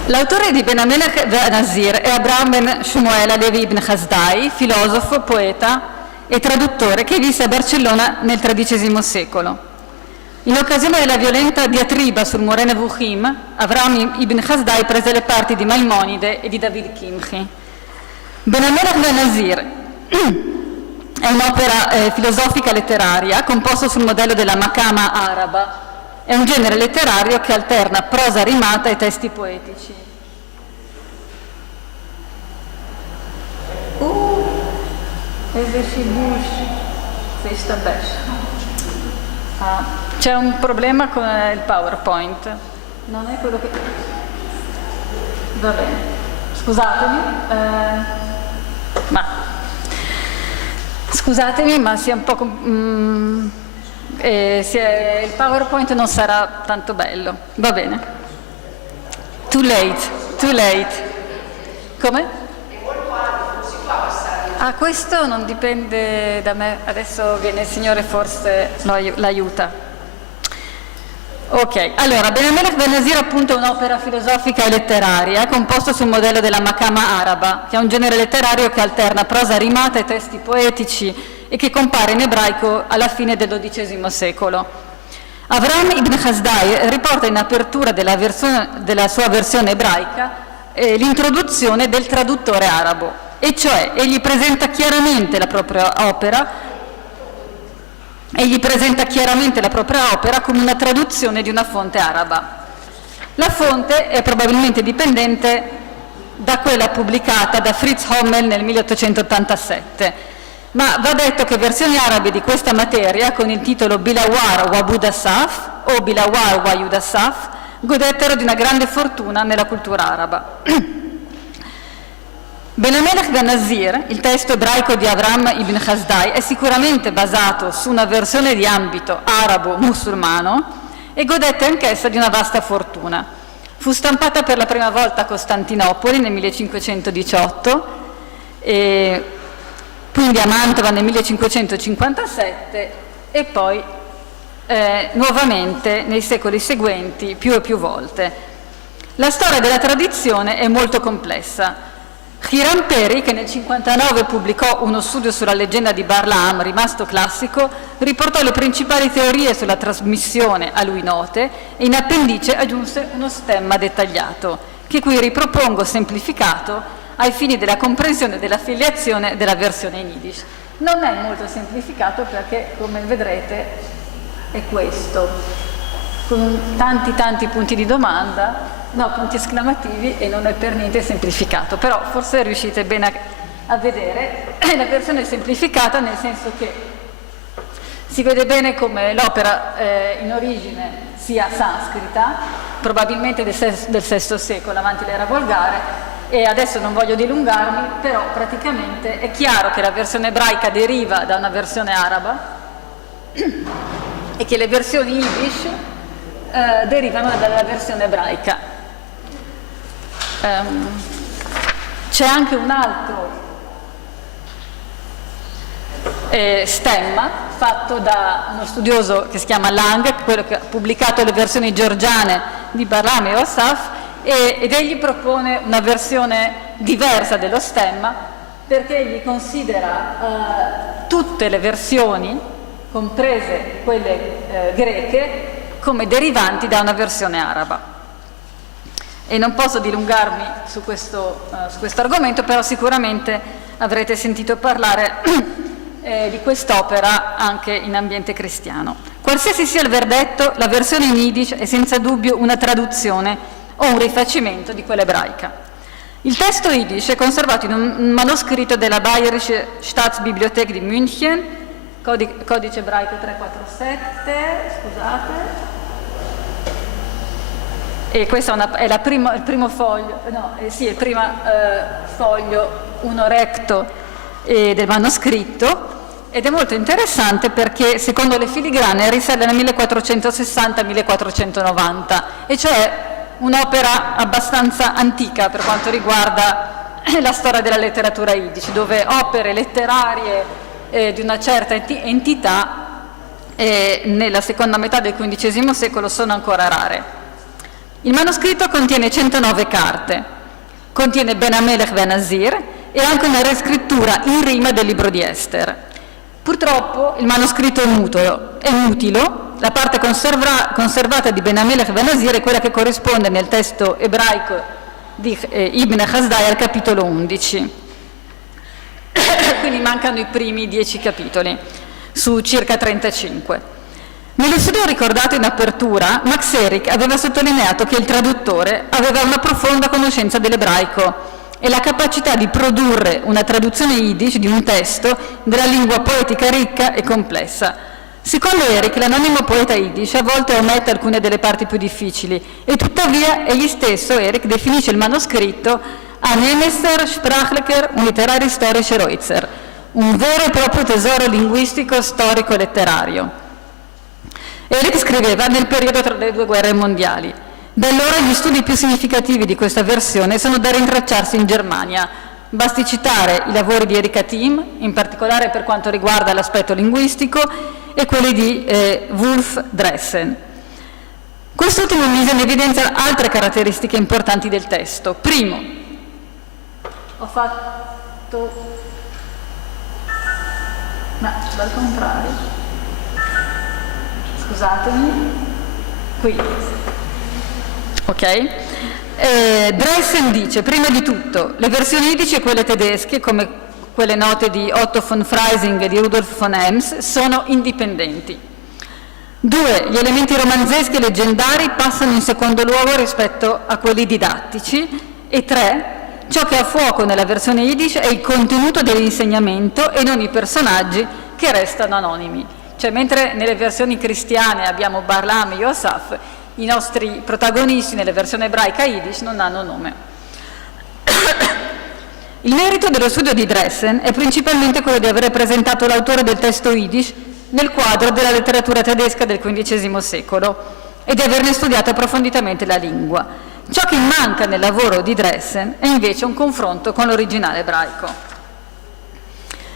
L'autore di Ben Hamelech ben Nazir è Abraham ben Shmuel Alevi ibn Hasdai, filosofo, poeta e traduttore che visse a Barcellona nel XIII secolo. In occasione della violenta diatriba sul Moreh Nevuchim, Abraham ibn Hasdai prese le parti di Maimonide e di David Kimchi. Ben Hamelech ben Nazir è un'opera filosofica letteraria composta sul modello della Makama araba. È un genere letterario che alterna prosa rimata e testi poetici. C'è un problema con il PowerPoint. Non è quello che... Va bene. Scusatemi, ma sia un po'... il PowerPoint non sarà tanto bello. Va bene. Too late. Come? Ah, questo non dipende da me. Adesso viene il Signore, forse l'aiuta. Ok, allora, Ben Hamelech ben Nazir appunto è un'opera filosofica e letteraria composta sul modello della Makama araba, che è un genere letterario che alterna prosa rimata e testi poetici e che compare in ebraico alla fine del XII secolo. Avraham ibn Hasdai riporta in apertura della sua versione ebraica l'introduzione del traduttore arabo, e cioè egli presenta chiaramente la propria opera come una traduzione di una fonte araba. La fonte è probabilmente dipendente da quella pubblicata da Fritz Hommel nel 1887, ma va detto che versioni arabe di questa materia, con il titolo Bilawar wa Budasaf o Bilawar wa Yudasaf, godettero di una grande fortuna nella cultura araba. Ben Hamelech ben Nazir, il testo ebraico di Avraham ibn Hasdai, è sicuramente basato su una versione di ambito arabo-musulmano e godette anch'essa di una vasta fortuna. Fu stampata per la prima volta a Costantinopoli nel 1518 e quindi a Mantova nel 1557 e poi nuovamente nei secoli seguenti più e più volte. La storia della tradizione è molto complessa. Hiram Peri, che nel 1959 pubblicò uno studio sulla leggenda di Barlaam, rimasto classico, riportò le principali teorie sulla trasmissione a lui note e in appendice aggiunse uno stemma dettagliato, che qui ripropongo semplificato ai fini della comprensione della filiazione della versione in Yiddish. Non è molto semplificato perché, come vedrete, è questo, con tanti punti di domanda, punti esclamativi, e non è per niente semplificato, però forse riuscite bene a vedere la versione semplificata, nel senso che si vede bene come l'opera in origine sia sanscrita, probabilmente del VI secolo avanti l'era volgare, e adesso non voglio dilungarmi, però praticamente è chiaro che la versione ebraica deriva da una versione araba e che le versioni Yiddish derivano dalla versione ebraica. C'è anche un altro stemma fatto da uno studioso che si chiama Lang, quello che ha pubblicato le versioni georgiane di Barlaam e Yoasaf, ed egli propone una versione diversa dello stemma, perché egli considera tutte le versioni, comprese quelle greche, come derivanti da una versione araba. E non posso dilungarmi su questo argomento, però sicuramente avrete sentito parlare di quest'opera anche in ambiente cristiano. Qualsiasi sia il verdetto, la versione in Yiddish è senza dubbio una traduzione o un rifacimento di quella ebraica. Il testo Yiddish è conservato in un manoscritto della Bayerische Staatsbibliothek di München, codice ebraico 347, scusate. E questo è il primo foglio, il primo foglio, uno recto del manoscritto, ed è molto interessante perché secondo le filigrane risale al 1460-1490, e cioè un'opera abbastanza antica per quanto riguarda la storia della letteratura Yiddish, dove opere letterarie di una certa entità nella seconda metà del XV secolo sono ancora rare. Il manoscritto contiene 109 carte, contiene Ben Hamelech Ben Azir e anche una riscrittura in rima del libro di Ester. Purtroppo il manoscritto è mutilo, la parte conservata di Ben Hamelech Ben Azir è quella che corrisponde nel testo ebraico di Ibn Hasdai al capitolo 11. Quindi mancano i primi 10 capitoli, su circa 35. Nello studio ricordato in apertura, Max Erich aveva sottolineato che il traduttore aveva una profonda conoscenza dell'ebraico e la capacità di produrre una traduzione Yiddish di un testo della lingua poetica ricca e complessa. Secondo Erich, l'anonimo poeta Yiddish a volte omette alcune delle parti più difficili e tuttavia egli stesso, Erich, definisce il manoscritto ein Emesser Sprachlicher und Literarisch-Historischer Reutzer, un vero e proprio tesoro linguistico, storico e letterario. Erich scriveva nel periodo tra le due guerre mondiali. Da allora gli studi più significativi di questa versione sono da rintracciarsi in Germania. Basti citare i lavori di Erich Hatim, in particolare per quanto riguarda l'aspetto linguistico, e quelli di Wolf Dressen. Quest'ultimo mise in evidenza altre caratteristiche importanti del testo. Primo, ho fatto... ma dal contrario... Scusatemi, qui, ok? Dressen dice, prima di tutto, le versioni Yiddish e quelle tedesche, come quelle note di Otto von Freising e di Rudolf von Ems, sono indipendenti. 2. Gli elementi romanzeschi e leggendari passano in secondo luogo rispetto a quelli didattici. E 3. Ciò che è a fuoco nella versione Yiddish è il contenuto dell'insegnamento e non i personaggi che restano anonimi. Cioè, mentre nelle versioni cristiane abbiamo Barlam e Yosaf, i nostri protagonisti nelle versioni ebraica Yiddish non hanno nome. Il merito dello studio di Dressen è principalmente quello di aver presentato l'autore del testo Yiddish nel quadro della letteratura tedesca del XV secolo e di averne studiato approfonditamente la lingua. Ciò che manca nel lavoro di Dressen è invece un confronto con l'originale ebraico.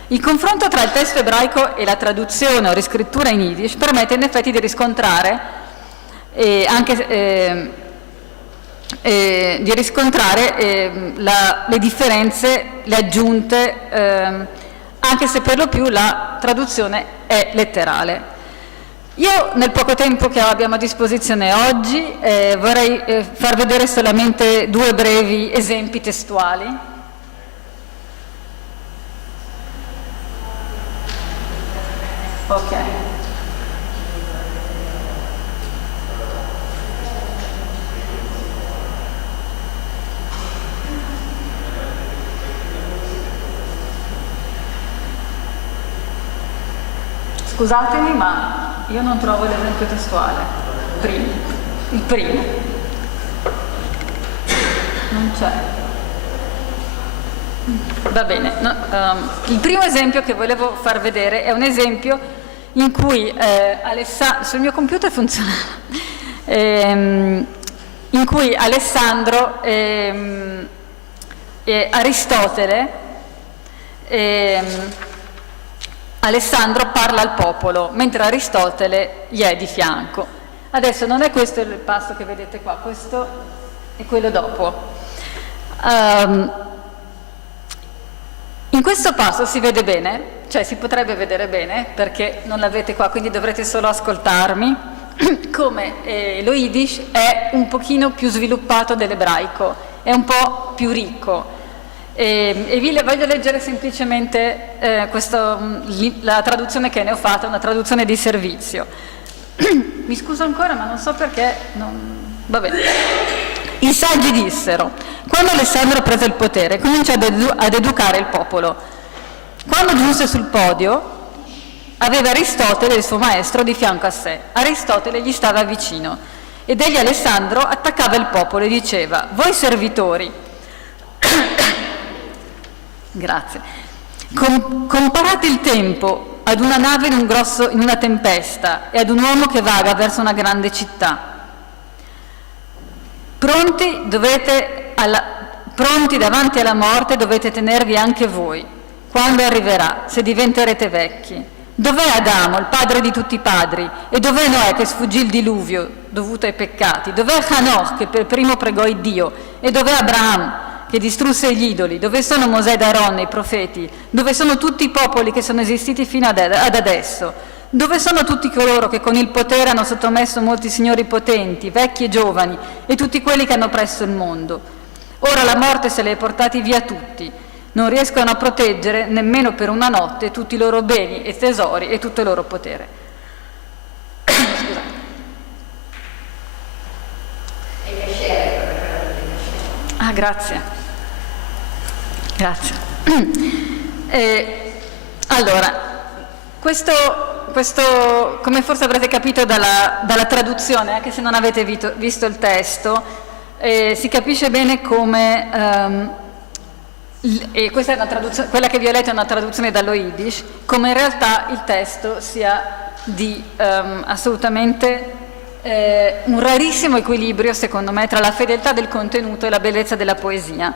Il confronto tra il testo ebraico e la traduzione o riscrittura in Yiddish permette in effetti di riscontrare le differenze, le aggiunte, anche se per lo più la traduzione è letterale. Io nel poco tempo che abbiamo a disposizione oggi vorrei far vedere solamente 2 brevi esempi testuali. Ok. Scusatemi, ma io non trovo l'esempio testuale. Il primo. Non c'è. Va bene. Il primo esempio che volevo far vedere è un esempio in cui sul mio computer funziona, in cui Alessandro Alessandro parla al popolo, mentre Aristotele gli è di fianco. Adesso non è questo il passo che vedete qua, questo è quello dopo. In questo passo si vede bene, cioè si potrebbe vedere bene, perché non l'avete qua, quindi dovrete solo ascoltarmi. come lo Yiddish è un pochino più sviluppato dell'ebraico, è un po' più ricco. E vi voglio leggere semplicemente la traduzione che ne ho fatta, una traduzione di servizio. Mi scuso ancora, ma non so perché va bene. I saggi dissero: quando Alessandro prese il potere, cominciò ad educare il popolo. Quando giunse sul podio, aveva Aristotele, il suo maestro, di fianco a sé. Aristotele gli stava vicino ed egli, Alessandro, attaccava il popolo e diceva: voi servitori, grazie, comparate il tempo ad una nave in una tempesta e ad un uomo che vaga verso una grande città. Pronti davanti alla morte dovete tenervi anche voi, quando arriverà, se diventerete vecchi. Dov'è Adamo, il padre di tutti i padri? E dov'è Noè che sfuggì il diluvio dovuto ai peccati? Dov'è Hanoch che per primo pregò il Dio? E dov'è Abramo che distrusse gli idoli? Dove sono Mosè ed Aaron, i profeti? Dove sono tutti i popoli che sono esistiti fino ad adesso? Dove sono tutti coloro che con il potere hanno sottomesso molti signori potenti, vecchi e giovani, e tutti quelli che hanno oppresso il mondo? Ora la morte se li ha portati via tutti. Non riescono a proteggere nemmeno per una notte tutti i loro beni e tesori e tutto il loro potere. Scusate. Ah, grazie. Grazie. Allora, questo, come forse avrete capito dalla traduzione, anche se non avete visto il testo, si capisce bene come, e questa è una traduzione, quella che vi ho letto è una traduzione dallo Yiddish, come in realtà il testo sia di assolutamente un rarissimo equilibrio, secondo me, tra la fedeltà del contenuto e la bellezza della poesia.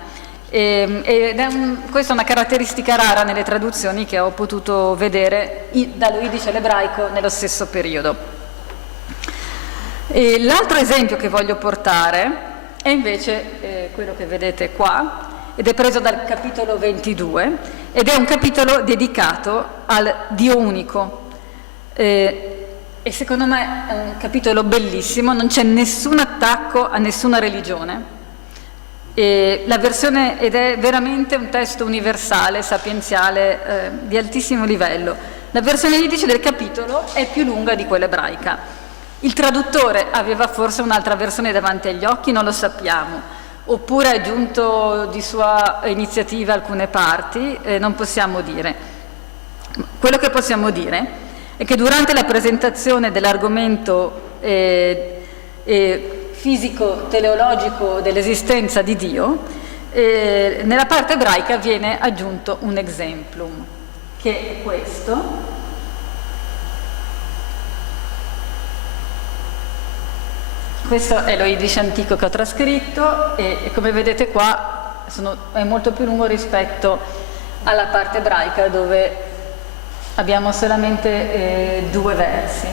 Questa è una caratteristica rara nelle traduzioni che ho potuto vedere dallo Yiddish all'ebraico nello stesso periodo. L'altro esempio che voglio portare è invece quello che vedete qua, ed è preso dal capitolo 22, ed è un capitolo dedicato al Dio unico. E secondo me è un capitolo bellissimo, non c'è nessun attacco a nessuna religione. La versione, ed è veramente un testo universale, sapienziale, di altissimo livello. La versione yiddish del capitolo è più lunga di quella ebraica. Il traduttore aveva forse un'altra versione davanti agli occhi, non lo sappiamo, oppure ha aggiunto di sua iniziativa alcune parti, non possiamo dire. Quello che possiamo dire è che durante la presentazione dell'argomento fisico-teleologico dell'esistenza di Dio, nella parte ebraica viene aggiunto un exemplum, che è questo. Questo è lo Yiddish antico che ho trascritto e come vedete qua è molto più lungo rispetto alla parte ebraica, dove abbiamo solamente 2 versi.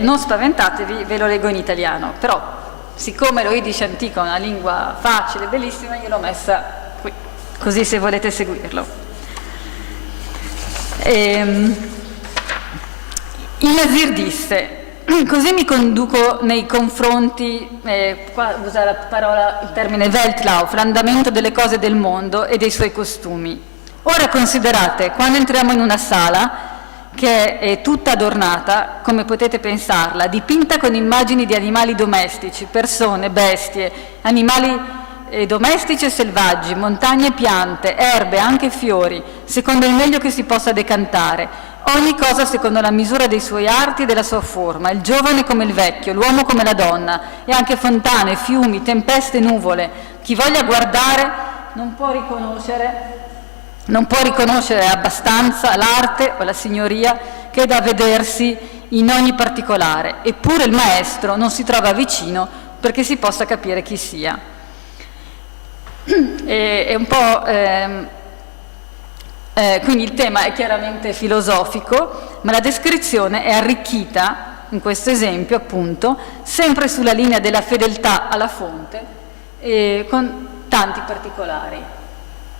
Non spaventatevi, ve lo leggo in italiano, però siccome lo Yiddish antico è una lingua facile, bellissima, io l'ho messa qui, così se volete seguirlo. Il Nazir disse: così mi conduco nei confronti, qua usa la parola, il termine Weltlauf, l'andamento delle cose del mondo e dei suoi costumi. Ora considerate, quando entriamo in una sala che è tutta adornata, come potete pensarla, dipinta con immagini di animali domestici, persone, bestie, animali domestici e selvaggi, montagne e piante, erbe, anche fiori, secondo il meglio che si possa decantare, ogni cosa secondo la misura dei suoi arti e della sua forma, il giovane come il vecchio, l'uomo come la donna, e anche fontane, fiumi, tempeste, nuvole. Chi voglia guardare non può riconoscere abbastanza l'arte o la signoria che è da vedersi in ogni particolare, eppure il maestro non si trova vicino perché si possa capire chi sia. È un po', quindi il tema è chiaramente filosofico, ma la descrizione è arricchita, in questo esempio appunto, sempre sulla linea della fedeltà alla fonte, con tanti particolari.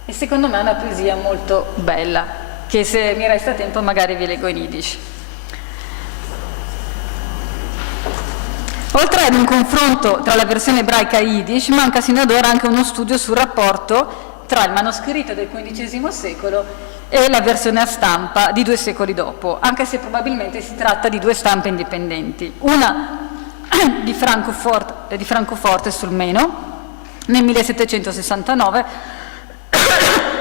E secondo me è una poesia molto bella, che se mi resta tempo magari vi leggo in Yiddish. Oltre ad un confronto tra la versione ebraica e Yiddish, manca sino ad ora anche uno studio sul rapporto tra il manoscritto del XV secolo e la versione a stampa di 2 secoli dopo, anche se probabilmente si tratta di 2 stampe indipendenti. Una di Francoforte sul Meno nel 1769,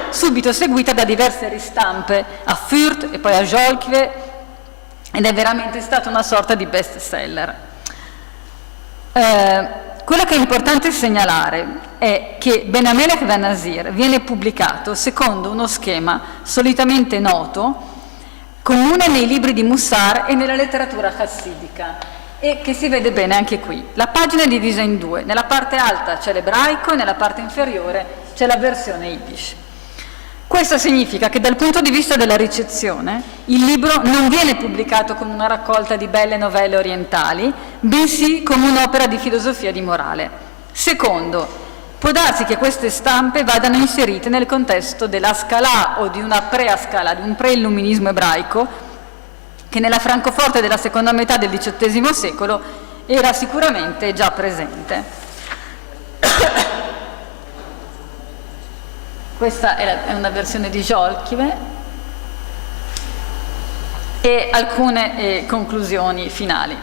subito seguita da diverse ristampe a Fürth e poi a Jolkve, ed è veramente stata una sorta di best seller. Quello che è importante segnalare è che Ben Hamelech Ben Nasir viene pubblicato secondo uno schema solitamente noto, comune nei libri di Mussar e nella letteratura chassidica, e che si vede bene anche qui. La pagina è divisa in 2, nella parte alta c'è l'ebraico e nella parte inferiore c'è la versione Yiddish. Questo significa che dal punto di vista della ricezione il libro non viene pubblicato come una raccolta di belle novelle orientali, bensì come un'opera di filosofia e di morale. Secondo, può darsi che queste stampe vadano inserite nel contesto della Scala o di una pre-Scala, di un pre-illuminismo ebraico, che nella Francoforte della seconda metà del XVIII secolo era sicuramente già presente. Questa è una versione di Jolkve e alcune conclusioni finali.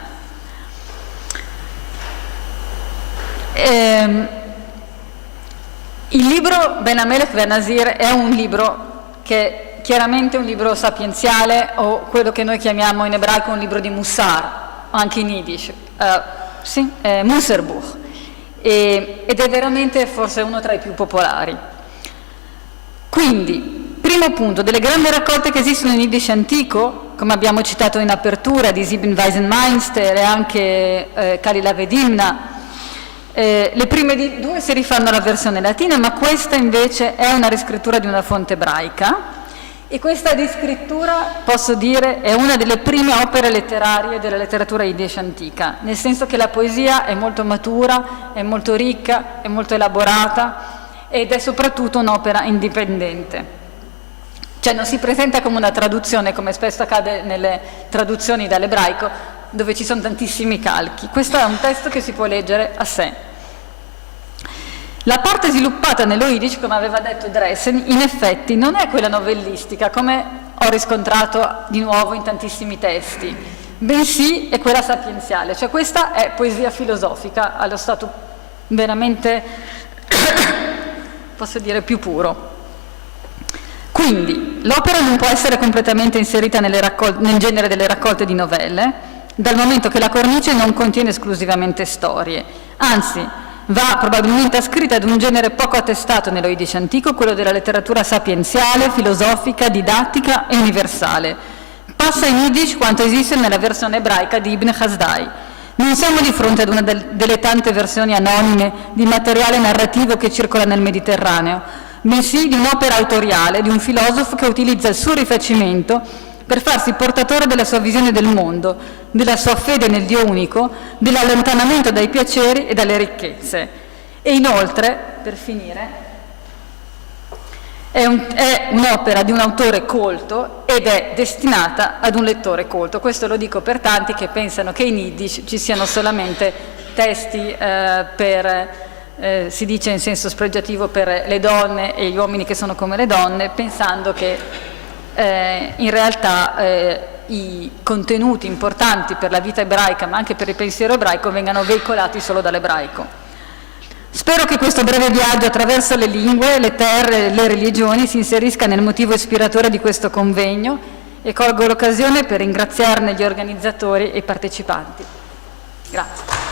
Il libro Ben Hamelech Ben Nasir è un libro che è chiaramente un libro sapienziale, o quello che noi chiamiamo in ebraico un libro di Mussar, anche in Yiddish, Musserbuch, ed è veramente forse uno tra i più popolari. Quindi, primo punto, delle grandi raccolte che esistono in Yiddish antico, come abbiamo citato in apertura, di Sieben Weisen Meister e anche Kalila Vedimna, le prime 2 si rifanno alla versione latina, ma questa invece è una riscrittura di una fonte ebraica, e questa riscrittura, posso dire, è una delle prime opere letterarie della letteratura Yiddish antica, nel senso che la poesia è molto matura, è molto ricca, è molto elaborata, ed è soprattutto un'opera indipendente. Cioè non si presenta come una traduzione, come spesso accade nelle traduzioni dall'ebraico, dove ci sono tantissimi calchi. Questo è un testo che si può leggere a sé. La parte sviluppata nello Yiddish, come aveva detto Dressen, in effetti non è quella novellistica, come ho riscontrato di nuovo in tantissimi testi, bensì è quella sapienziale, cioè questa è poesia filosofica allo stato veramente posso dire più puro. Quindi l'opera non può essere completamente inserita nel genere delle raccolte di novelle, dal momento che la cornice non contiene esclusivamente storie, anzi va probabilmente ascritta ad un genere poco attestato nello Yiddish antico, quello della letteratura sapienziale, filosofica, didattica e universale. Passa in Yiddish quanto esiste nella versione ebraica di Ibn Hasdai. Non siamo di fronte ad una delle tante versioni anonime di materiale narrativo che circola nel Mediterraneo, bensì di un'opera autoriale di un filosofo che utilizza il suo rifacimento per farsi portatore della sua visione del mondo, della sua fede nel Dio unico, dell'allontanamento dai piaceri e dalle ricchezze. E inoltre, per finire, è un'opera di un autore colto ed è destinata ad un lettore colto. Questo lo dico per tanti che pensano che in Yiddish ci siano solamente testi si dice in senso spregiativo, per le donne e gli uomini che sono come le donne, pensando che in realtà i contenuti importanti per la vita ebraica, ma anche per il pensiero ebraico, vengano veicolati solo dall'ebraico. Spero che questo breve viaggio attraverso le lingue, le terre, le religioni si inserisca nel motivo ispiratore di questo convegno, e colgo l'occasione per ringraziarne gli organizzatori e i partecipanti. Grazie.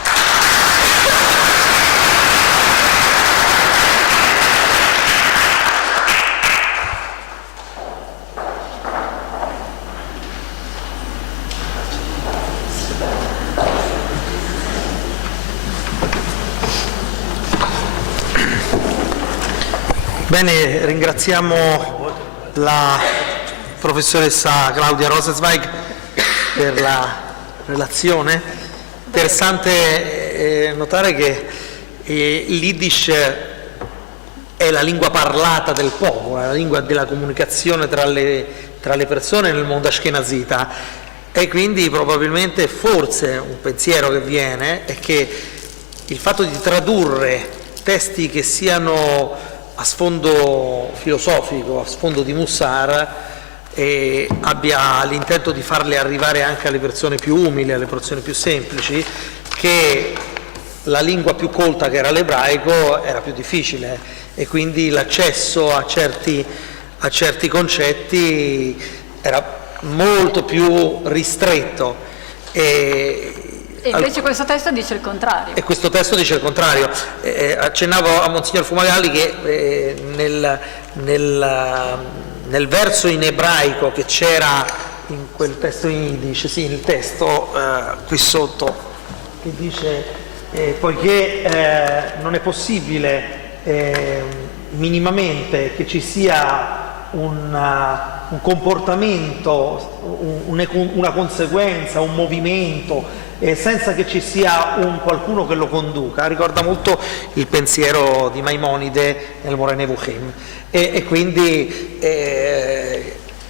Bene, ringraziamo la professoressa Claudia Rosenzweig per la relazione. Interessante notare che l'Yiddish è la lingua parlata del popolo, è la lingua della comunicazione tra le persone nel mondo ashkenazita, E quindi probabilmente, forse, un pensiero che viene è che il fatto di tradurre testi che siano a sfondo filosofico, a sfondo di Mussar, abbia l'intento di farle arrivare anche alle persone più umili, alle persone più semplici, che la lingua più colta, che era l'ebraico, era più difficile, e quindi l'accesso a certi concetti era molto più ristretto. E invece questo testo dice il contrario. E questo testo dice il contrario. Accennavo a Monsignor Fumagalli che nel verso in ebraico che c'era in quel testo in Yiddish, sì, il testo qui sotto, che dice poiché non è possibile minimamente che ci sia un comportamento, una conseguenza, un movimento, senza che ci sia qualcuno che lo conduca. Ricorda molto il pensiero di Maimonide nel Moreh Nevuchim, e quindi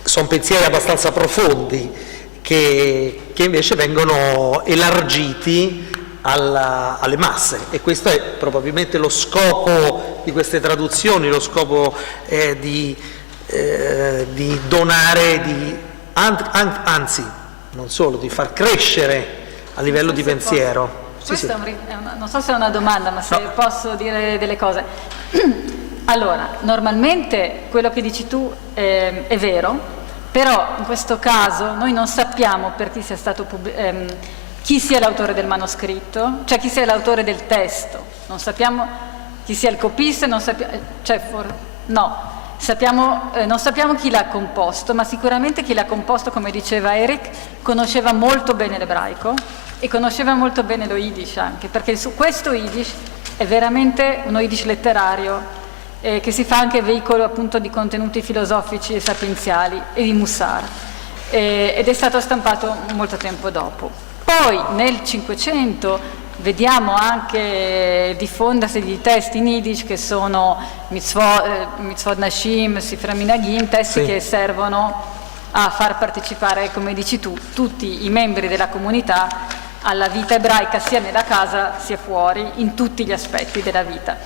sono pensieri abbastanza profondi che invece vengono elargiti alle masse, e questo è probabilmente lo scopo di queste traduzioni, lo scopo di donare, anzi non solo, di far crescere a livello di pensiero. Questo non so se è una domanda, ma se posso dire delle cose. Allora, normalmente quello che dici tu è vero, però in questo caso noi non sappiamo per chi sia stato chi sia l'autore del manoscritto, cioè chi sia l'autore del testo. Non sappiamo chi sia il copista, non sappiamo chi l'ha composto, ma sicuramente chi l'ha composto, come diceva Eric, conosceva molto bene l'ebraico e conosceva molto bene lo Yiddish anche, perché su questo Yiddish è veramente uno Yiddish letterario che si fa anche veicolo appunto di contenuti filosofici e sapienziali e di Mussar, ed è stato stampato molto tempo dopo. Poi nel Cinquecento vediamo anche diffondersi di testi in Yiddish che sono mitzvot nashim, sifra minagim, testi che servono a far partecipare, come dici tu, tutti i membri della comunità alla vita ebraica, sia nella casa sia fuori, in tutti gli aspetti della vita.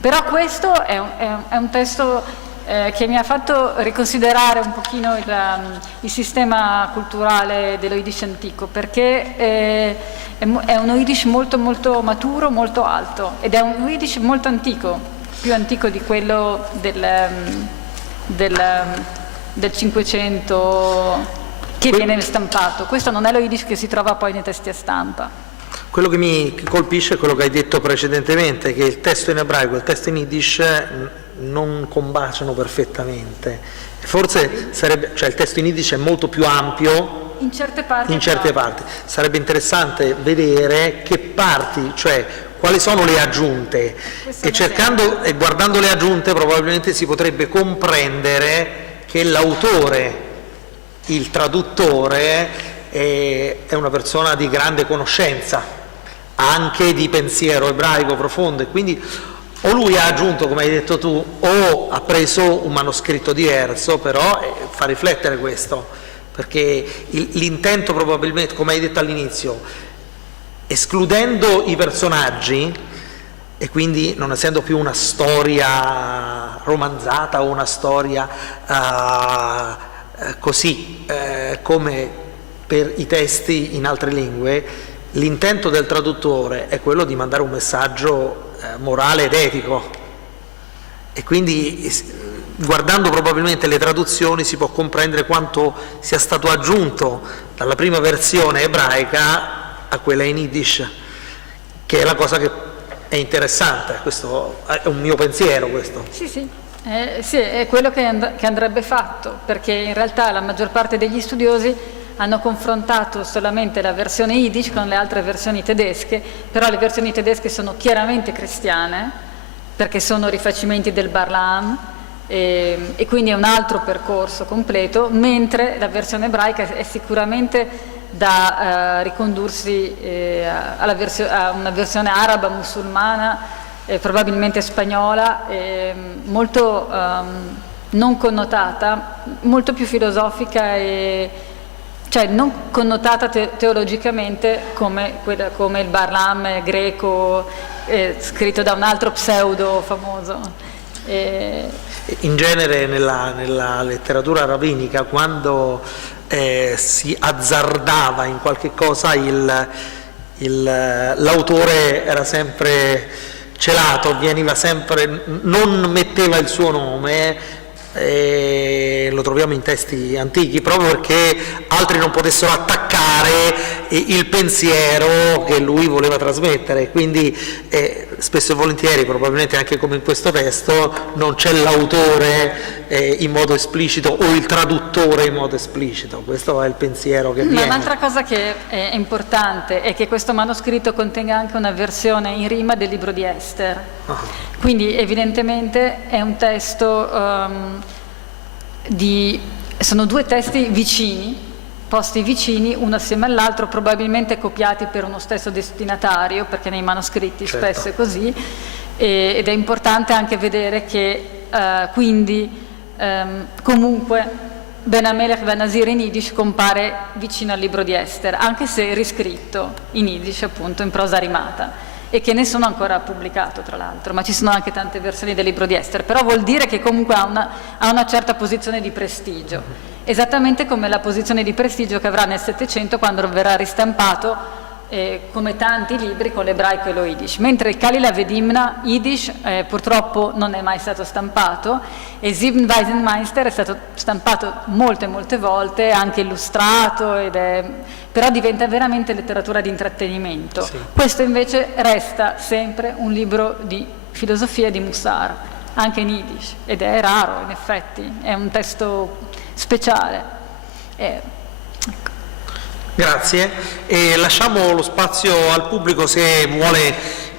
Però questo è un testo che mi ha fatto riconsiderare un pochino il sistema culturale dello Yiddish antico, perché è uno Yiddish molto molto maturo, molto alto, ed è un Yiddish molto antico, più antico di quello del Cinquecento che viene stampato. Questo non è lo Yiddish che si trova poi nei testi a stampa. Quello che mi colpisce è quello che hai detto precedentemente, che il testo in ebraico e il testo in Yiddish non combaciano perfettamente. Forse sarebbe, cioè il testo in Yiddish è molto più ampio in certe parti. Sarebbe interessante vedere che parti, cioè quali sono le aggiunte, e guardando le aggiunte probabilmente si potrebbe comprendere che l'autore, il traduttore, è una persona di grande conoscenza, anche di pensiero ebraico profondo, e quindi o lui ha aggiunto, come hai detto tu, o ha preso un manoscritto diverso, però fa riflettere questo, perché l'intento probabilmente, come hai detto all'inizio, escludendo i personaggi, e quindi non essendo più una storia romanzata o una storia così come per i testi in altre lingue, l'intento del traduttore è quello di mandare un messaggio morale ed etico, e quindi guardando probabilmente le traduzioni si può comprendere quanto sia stato aggiunto dalla prima versione ebraica a quella in Yiddish, che è la cosa che è interessante. Questo è un mio pensiero, questo. Sì, è quello che andrebbe fatto, perché in realtà la maggior parte degli studiosi hanno confrontato solamente la versione Yiddish con le altre versioni tedesche, però le versioni tedesche sono chiaramente cristiane, perché sono rifacimenti del Barlam, e quindi è un altro percorso completo, mentre la versione ebraica è sicuramente da ricondursi a una versione araba, musulmana, probabilmente spagnola, molto non connotata, molto più filosofica, cioè non connotata teologicamente come il Barlam greco scritto da un altro pseudo famoso. In genere nella letteratura rabbinica, quando si azzardava in qualche cosa, l'autore era sempre celato, veniva sempre, non metteva il suo nome. Lo troviamo in testi antichi proprio perché altri non potessero attaccare il pensiero che lui voleva trasmettere, quindi spesso e volentieri, probabilmente anche come in questo testo, non c'è l'autore in modo esplicito o il traduttore in modo esplicito. Questo è il pensiero che viene. Un'altra cosa che è importante è che questo manoscritto contenga anche una versione in rima del libro di Ester. Quindi evidentemente è un testo sono due testi vicini, posti vicini uno assieme all'altro, probabilmente copiati per uno stesso destinatario, perché nei manoscritti spesso è così, ed è importante anche vedere che comunque Ben Amelech Ben Azir in Yiddish compare vicino al libro di Ester, anche se riscritto in Yiddish, appunto, in prosa rimata, e che nessuno ancora ha pubblicato, tra l'altro, ma ci sono anche tante versioni del libro di Ester, però vuol dire che comunque ha una certa posizione di prestigio, esattamente come la posizione di prestigio che avrà nel Settecento quando verrà ristampato come tanti libri con l'ebraico e lo Yiddish, mentre il Kalila Vedimna Yiddish purtroppo non è mai stato stampato, e Sieben Waisenmeister è stato stampato molte volte, anche illustrato, però diventa veramente letteratura di intrattenimento. Sì. Questo invece resta sempre un libro di filosofia e di Mussar, anche in Yiddish, ed è raro in effetti, è un testo speciale. Grazie, e lasciamo lo spazio al pubblico se vuole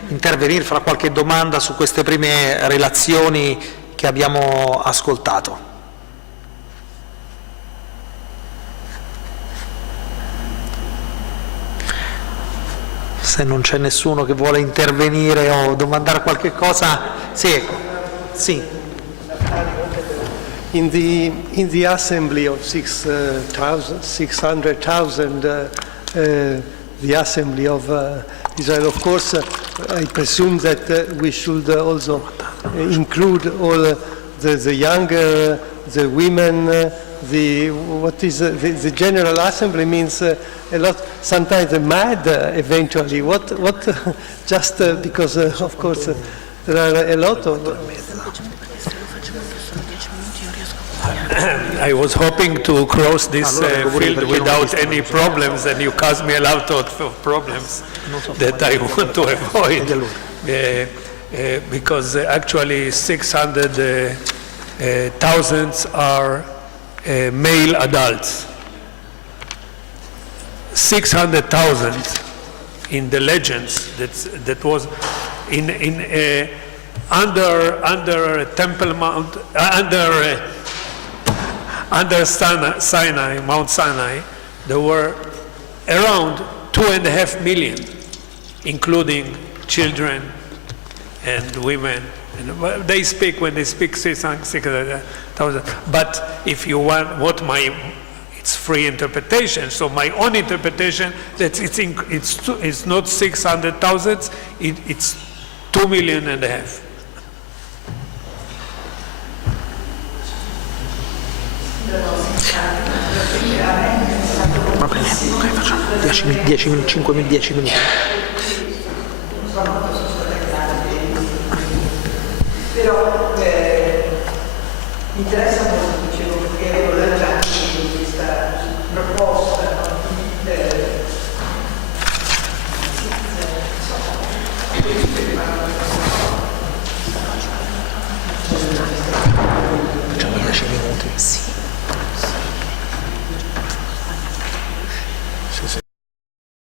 intervenire, fare qualche domanda su queste prime relazioni che abbiamo ascoltato. Se non c'è nessuno che vuole intervenire o domandare qualche cosa, sì, ecco. Sì. In the assembly of 600,000, the assembly of Israel, of course, I presume that we should also include all the younger, the women, the general assembly means a lot, sometimes mad eventually. What just because of course there are a lot of. I was hoping to cross this field without any problems, and you caused me a lot of problems that I want to avoid, because actually 600,000 are male adults. 600,000 in the legends that was under Temple Mount, under Sinai, Mount Sinai, there were around 2.5 million, including children and women. And when they speak 600,000. But if you want it's free interpretation. So my own interpretation that it's not 600,000, it's 2.5 million. Va bene, ok, facciamo 10 minuti. Però mi interessa